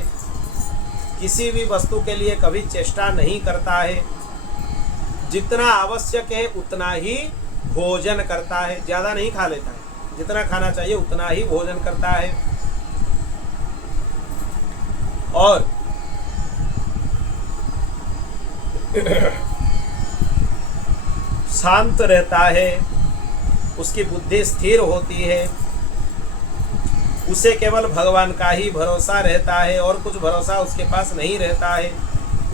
किसी भी वस्तु के लिए कभी चेष्टा नहीं करता है, जितना आवश्यक है उतना ही भोजन करता है, ज़्यादा नहीं खा लेता है, जितना खाना चाहिए उतना ही भोजन करता है। और शांत रहता है, उसकी बुद्धि स्थिर होती है, उसे केवल भगवान का ही भरोसा रहता है और कुछ भरोसा उसके पास नहीं रहता है।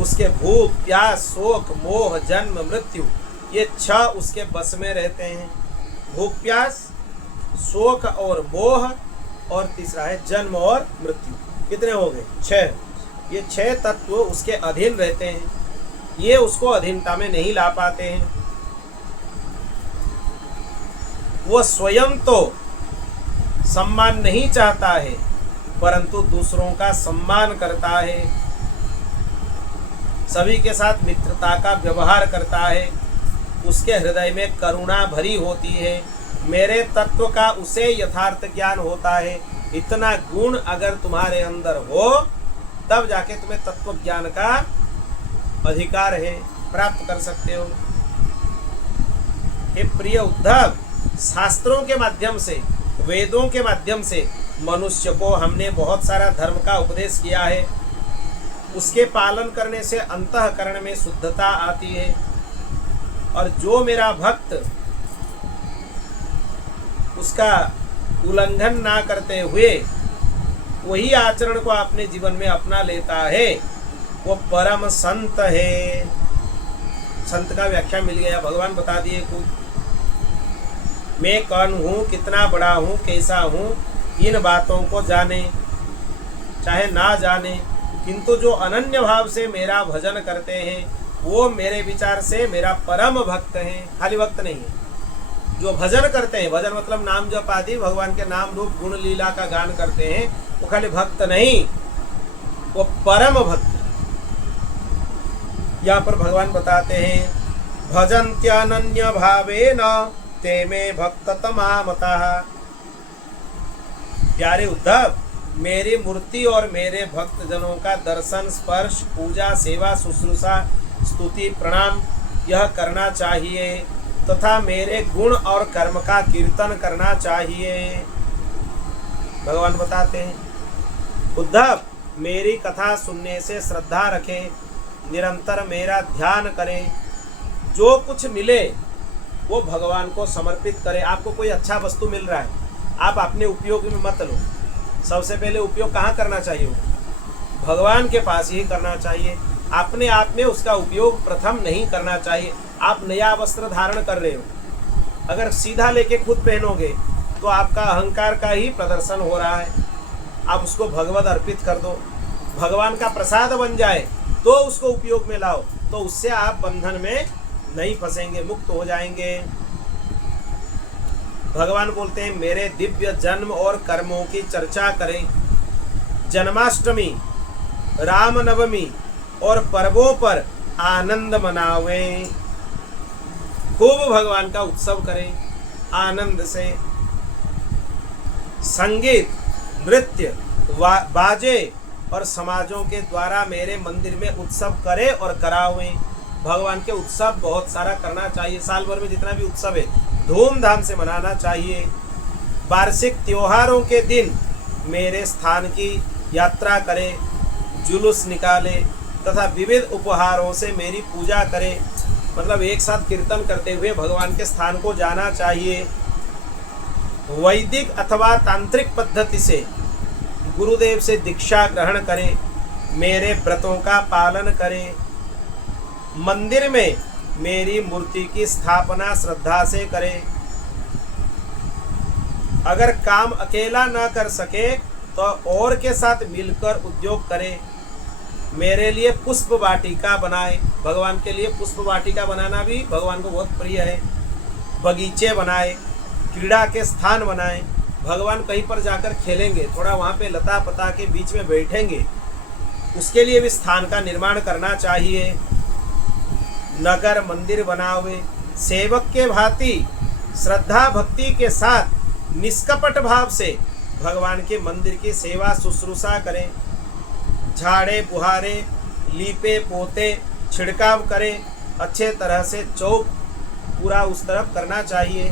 उसके भूख प्यास शोक मोह जन्म मृत्यु ये 6 उसके बस में रहते हैं। भूख प्यास शोक और मोह, और तीसरा है जन्म और मृत्यु। कितने हो गए? 6। ये 6 तत्व उसके अधीन रहते हैं, ये उसको अधीनता में नहीं ला पाते हैं। वो स्वयं तो सम्मान नहीं चाहता है परंतु दूसरों का सम्मान करता है, सभी के साथ मित्रता का व्यवहार करता है, उसके हृदय में करुणा भरी होती है, मेरे तत्व का उसे यथार्थ ज्ञान होता है। इतना गुण अगर तुम्हारे अंदर हो तब जाके तुम्हें तत्व ज्ञान का अधिकार है, प्राप्त कर सकते हो। हे प्रिय उद्धव, शास्त्रों के माध्यम से, वेदों के माध्यम से मनुष्य को हमने बहुत सारा धर्म का उपदेश किया है। उसके पालन करने से अंतःकरण में शुद्धता आती है। और जो मेरा भक्त उसका उल्लंघन ना करते हुए वही आचरण को अपने जीवन में अपना लेता है, वो परम संत है। संत का व्याख्या मिल गया, भगवान बता दिए खुद। मैं कौन हूँ, कितना बड़ा हूँ, कैसा हूँ, इन बातों को जाने चाहे ना जाने, किंतु जो अनन्य भाव से मेरा भजन करते हैं वो मेरे विचार से मेरा परम भक्त है। खाली भक्त नहीं है, जो भजन करते हैं, भजन मतलब नाम जप आदि भगवान के नाम रूप गुण लीला का गान करते हैं, वो खाली भक्त नहीं, वो परम भक्त। यहाँ पर भगवान बताते हैं, भजन्त्यनन्य भावेन ते में भक्त तमामतः। प्यारे उद्धव, मेरी मूर्ति और मेरे भक्त जनों का दर्शन, स्पर्श, पूजा, सेवा, शुश्रूषा, स्तुति, प्रणाम यह करना चाहिए तथा मेरे गुण और कर्म का कीर्तन करना चाहिए। भगवान बताते हैं, उद्धव मेरी कथा सुनने से श्रद्धा रखें, निरंतर मेरा ध्यान करें, जो कुछ मिले वो भगवान को समर्पित करें। आपको कोई अच्छा वस्तु मिल रहा है, आप अपने उपयोग में मत लो। सबसे पहले उपयोग कहाँ करना चाहिए? भगवान के पास ही करना चाहिए। अपने आप में उसका उपयोग प्रथम नहीं करना चाहिए। आप नया वस्त्र धारण कर रहे हो, अगर सीधा लेके खुद पहनोगे तो आपका अहंकार का ही प्रदर्शन हो रहा है। आप उसको भगवत अर्पित कर दो, भगवान का प्रसाद बन जाए तो उसको उपयोग में लाओ, तो उससे आप बंधन में नहीं फंसेंगे, मुक्त हो जाएंगे। भगवान बोलते हैं, मेरे दिव्य जन्म और कर्मों की चर्चा करें। जन्माष्टमी, रामनवमी और पर्वों पर आनंद मनावें, खूब भगवान का उत्सव करें आनंद से। संगीत, नृत्य, बाजे और समाजों के द्वारा मेरे मंदिर में उत्सव करें और करावें। भगवान के उत्सव बहुत सारा करना चाहिए, साल भर में जितना भी उत्सव है धूमधाम से मनाना चाहिए। वार्षिक त्योहारों के दिन मेरे स्थान की यात्रा करें, जुलूस निकालें तथा विविध उपहारों से मेरी पूजा करें। मतलब एक साथ कीर्तन करते हुए भगवान के स्थान को जाना चाहिए। वैदिक अथवा तांत्रिक पद्धति से गुरुदेव से दीक्षा ग्रहण करें, मेरे व्रतों का पालन करें। मंदिर में मेरी मूर्ति की स्थापना श्रद्धा से करें। अगर काम अकेला न कर सके तो और के साथ मिलकर उद्योग करें। मेरे लिए पुष्प वाटिका बनाए, भगवान के लिए पुष्प वाटिका बनाना भी भगवान को बहुत प्रिय है। बगीचे बनाए, क्रीड़ा के स्थान बनाए, भगवान कहीं पर जाकर खेलेंगे, थोड़ा वहाँ पे लता पता के बीच में बैठेंगे, उसके लिए भी स्थान का निर्माण करना चाहिए। नगर मंदिर बनावे, सेवक के भांति श्रद्धा भक्ति के साथ निष्कपट भाव से भगवान के मंदिर की सेवा शुश्रूषा करें। झाड़े बुहारे, लीपे पोते, छिड़काव करें, अच्छे तरह से चौक पूरा उस तरफ करना चाहिए।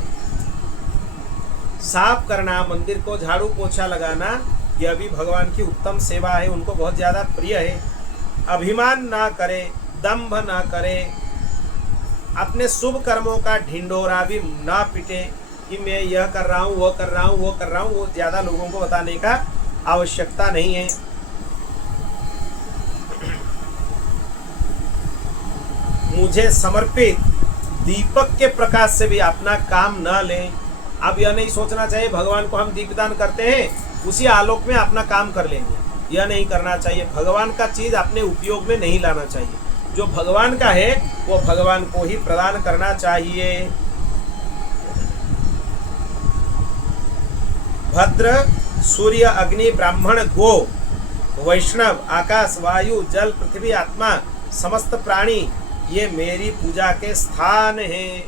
साफ करना, मंदिर को झाड़ू पोछा लगाना, यह भी भगवान की उत्तम सेवा है, उनको बहुत ज़्यादा प्रिय है। अभिमान ना करें, दंभ ना करें, अपने शुभ कर्मों का ढिंडोरा भी ना पिटे कि मैं यह कर रहा हूँ, वो कर रहा हूँ, वो कर रहा हूँ, वो ज़्यादा लोगों को बताने का आवश्यकता नहीं है। मुझे समर्पित दीपक के प्रकाश से भी अपना काम न लें। अब यह नहीं सोचना चाहिए भगवान को हम दीपदान करते हैं उसी आलोक में अपना काम कर लेंगे, यह नहीं करना चाहिए। भगवान का चीज अपने उपयोग में नहीं लाना चाहिए। जो भगवान का है वो भगवान को ही प्रदान करना चाहिए। भद्र, सूर्य, अग्नि, ब्राह्मण, गो, वैष्णव, आकाश, वायु, जल, पृथ्वी, आत्मा, समस्त प्राणी ये मेरी पूजा के स्थान हैं।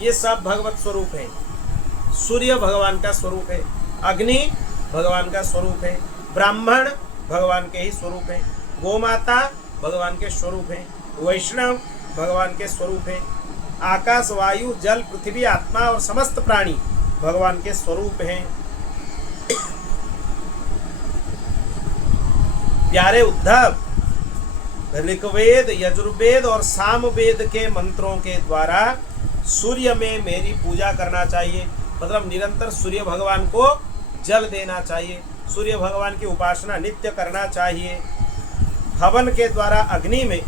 ये सब भगवत स्वरूप है। सूर्य भगवान का स्वरूप है, अग्नि भगवान का स्वरूप है, ब्राह्मण भगवान के ही स्वरूप है, गोमाता भगवान के स्वरूप है, वैष्णव भगवान के स्वरूप है, आकाश वायु जल पृथ्वी आत्मा और समस्त प्राणी भगवान के स्वरूप हैं। प्यारे उद्धव, ऋग्वेद यजुर्वेद और सामवेद के मंत्रों के द्वारा सूर्य में मेरी पूजा करना चाहिए। मतलब निरंतर सूर्य भगवान को जल देना चाहिए, सूर्य भगवान की उपासना नित्य करना चाहिए। हवन के द्वारा अग्नि में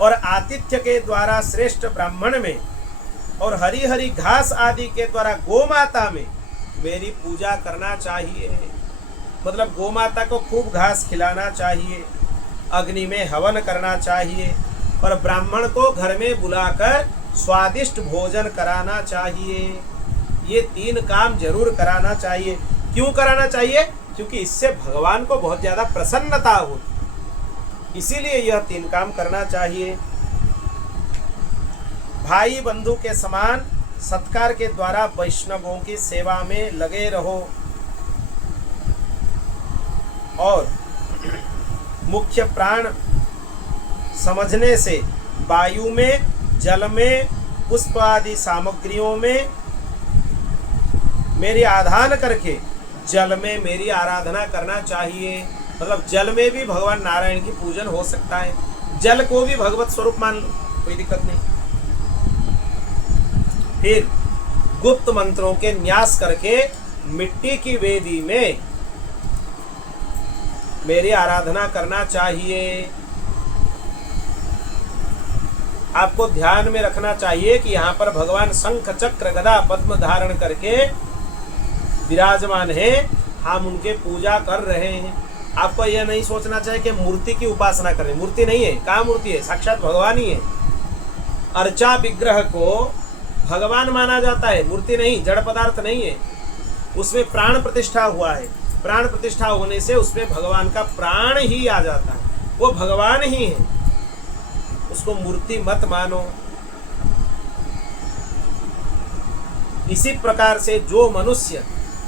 और आतिथ्य के द्वारा श्रेष्ठ ब्राह्मण में और हरी हरी घास आदि के द्वारा गोमाता में मेरी पूजा करना चाहिए। मतलब गोमाता को खूब घास खिलाना चाहिए, अग्नि में हवन करना चाहिए और ब्राह्मण को घर में बुलाकर स्वादिष्ट भोजन कराना चाहिए। ये 3 काम जरूर कराना चाहिए। क्यों कराना चाहिए? क्योंकि इससे भगवान को बहुत ज़्यादा प्रसन्नता होती, इसीलिए यह 3 काम करना चाहिए। भाई बंधु के समान सत्कार के द्वारा वैष्णवों की सेवा में लगे रहो और मुख्य प्राण समझने से वायु में, जल में, पुष्प आदि सामग्रियों में मेरी आधान करके जल में मेरी आराधना करना चाहिए। मतलब जल में भी भगवान नारायण की पूजन हो सकता है, जल को भी भगवत स्वरूप मान लो, कोई दिक्कत नहीं। फिर गुप्त मंत्रों के न्यास करके मिट्टी की वेदी में मेरी आराधना करना चाहिए। आपको ध्यान में रखना चाहिए कि यहाँ पर भगवान शंख चक्र गदा पद्म धारण करके विराजमान है, हम उनके पूजा कर रहे हैं। आपको यह नहीं सोचना चाहिए कि मूर्ति की उपासना करें, मूर्ति नहीं है। कहाँ मूर्ति है? साक्षात भगवान ही है। अर्चा विग्रह को भगवान माना जाता है, मूर्ति नहीं, जड़ पदार्थ नहीं है। उसमें प्राण प्रतिष्ठा हुआ है, प्राण प्रतिष्ठा होने से उसमें भगवान का प्राण ही आ जाता है, वो भगवान ही है, उसको मूर्ति मत मानो। इसी प्रकार से जो मनुष्य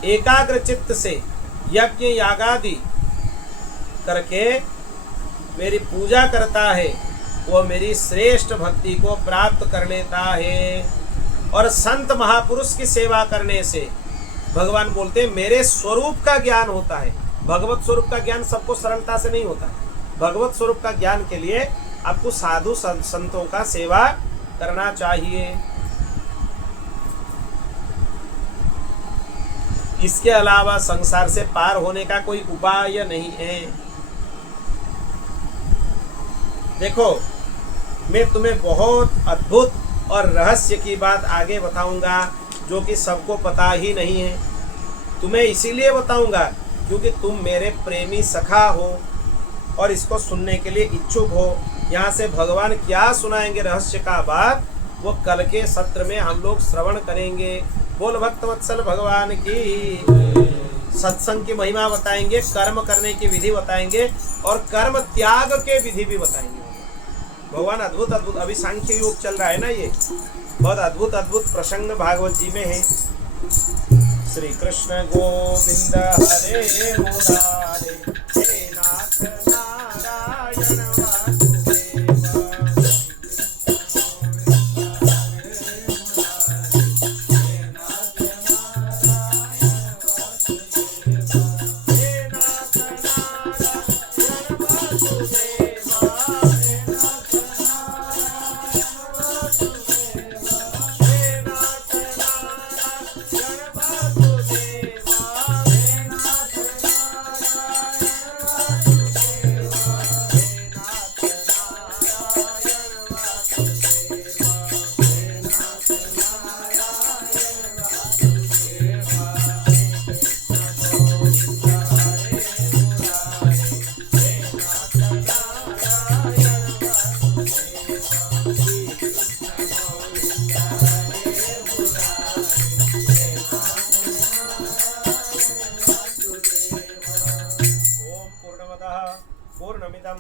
एकाग्र चित्त से यज्ञ यागादि करके मेरी पूजा करता है वह मेरी श्रेष्ठ भक्ति को प्राप्त कर लेता है। और संत महापुरुष की सेवा करने से भगवान बोलते हैं मेरे स्वरूप का ज्ञान होता है। भगवत स्वरूप का ज्ञान सबको सरलता से नहीं होता है। भगवत स्वरूप का ज्ञान के लिए आपको साधु संतों का सेवा करना चाहिए। इसके अलावा संसार से पार होने का कोई उपाय नहीं है। देखो, मैं तुम्हें बहुत अद्भुत और रहस्य की बात आगे बताऊंगा जो कि सबको पता ही नहीं है। तुम्हें इसीलिए बताऊंगा क्योंकि तुम मेरे प्रेमी सखा हो और इसको सुनने के लिए इच्छुक हो। यहाँ से भगवान क्या सुनाएंगे रहस्य का बात, वो कल के सत्र में हम लोग श्रवण करेंगे। बोल भक्तवत्सल भगवान की। सत्संग की महिमा बताएंगे, कर्म करने की विधि बताएंगे और कर्म त्याग के विधि भी बताएंगे। भगवान अद्भुत अद्भुत, अभी सांख्य योग चल रहा है ना, ये बहुत अद्भुत अद्भुत प्रसंग भागवत जी में है। श्री कृष्ण गोविंद हरे मुरारे, हे नाथ नारायण पूर्णमिदं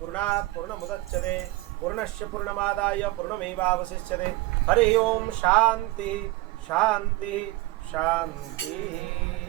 पूर्णात् पूर्णमुदच्यते पूर्णस्य पूर्णमादाय पूर्णमेवावशिष्यते। हरि ओम शांति शांति शांति।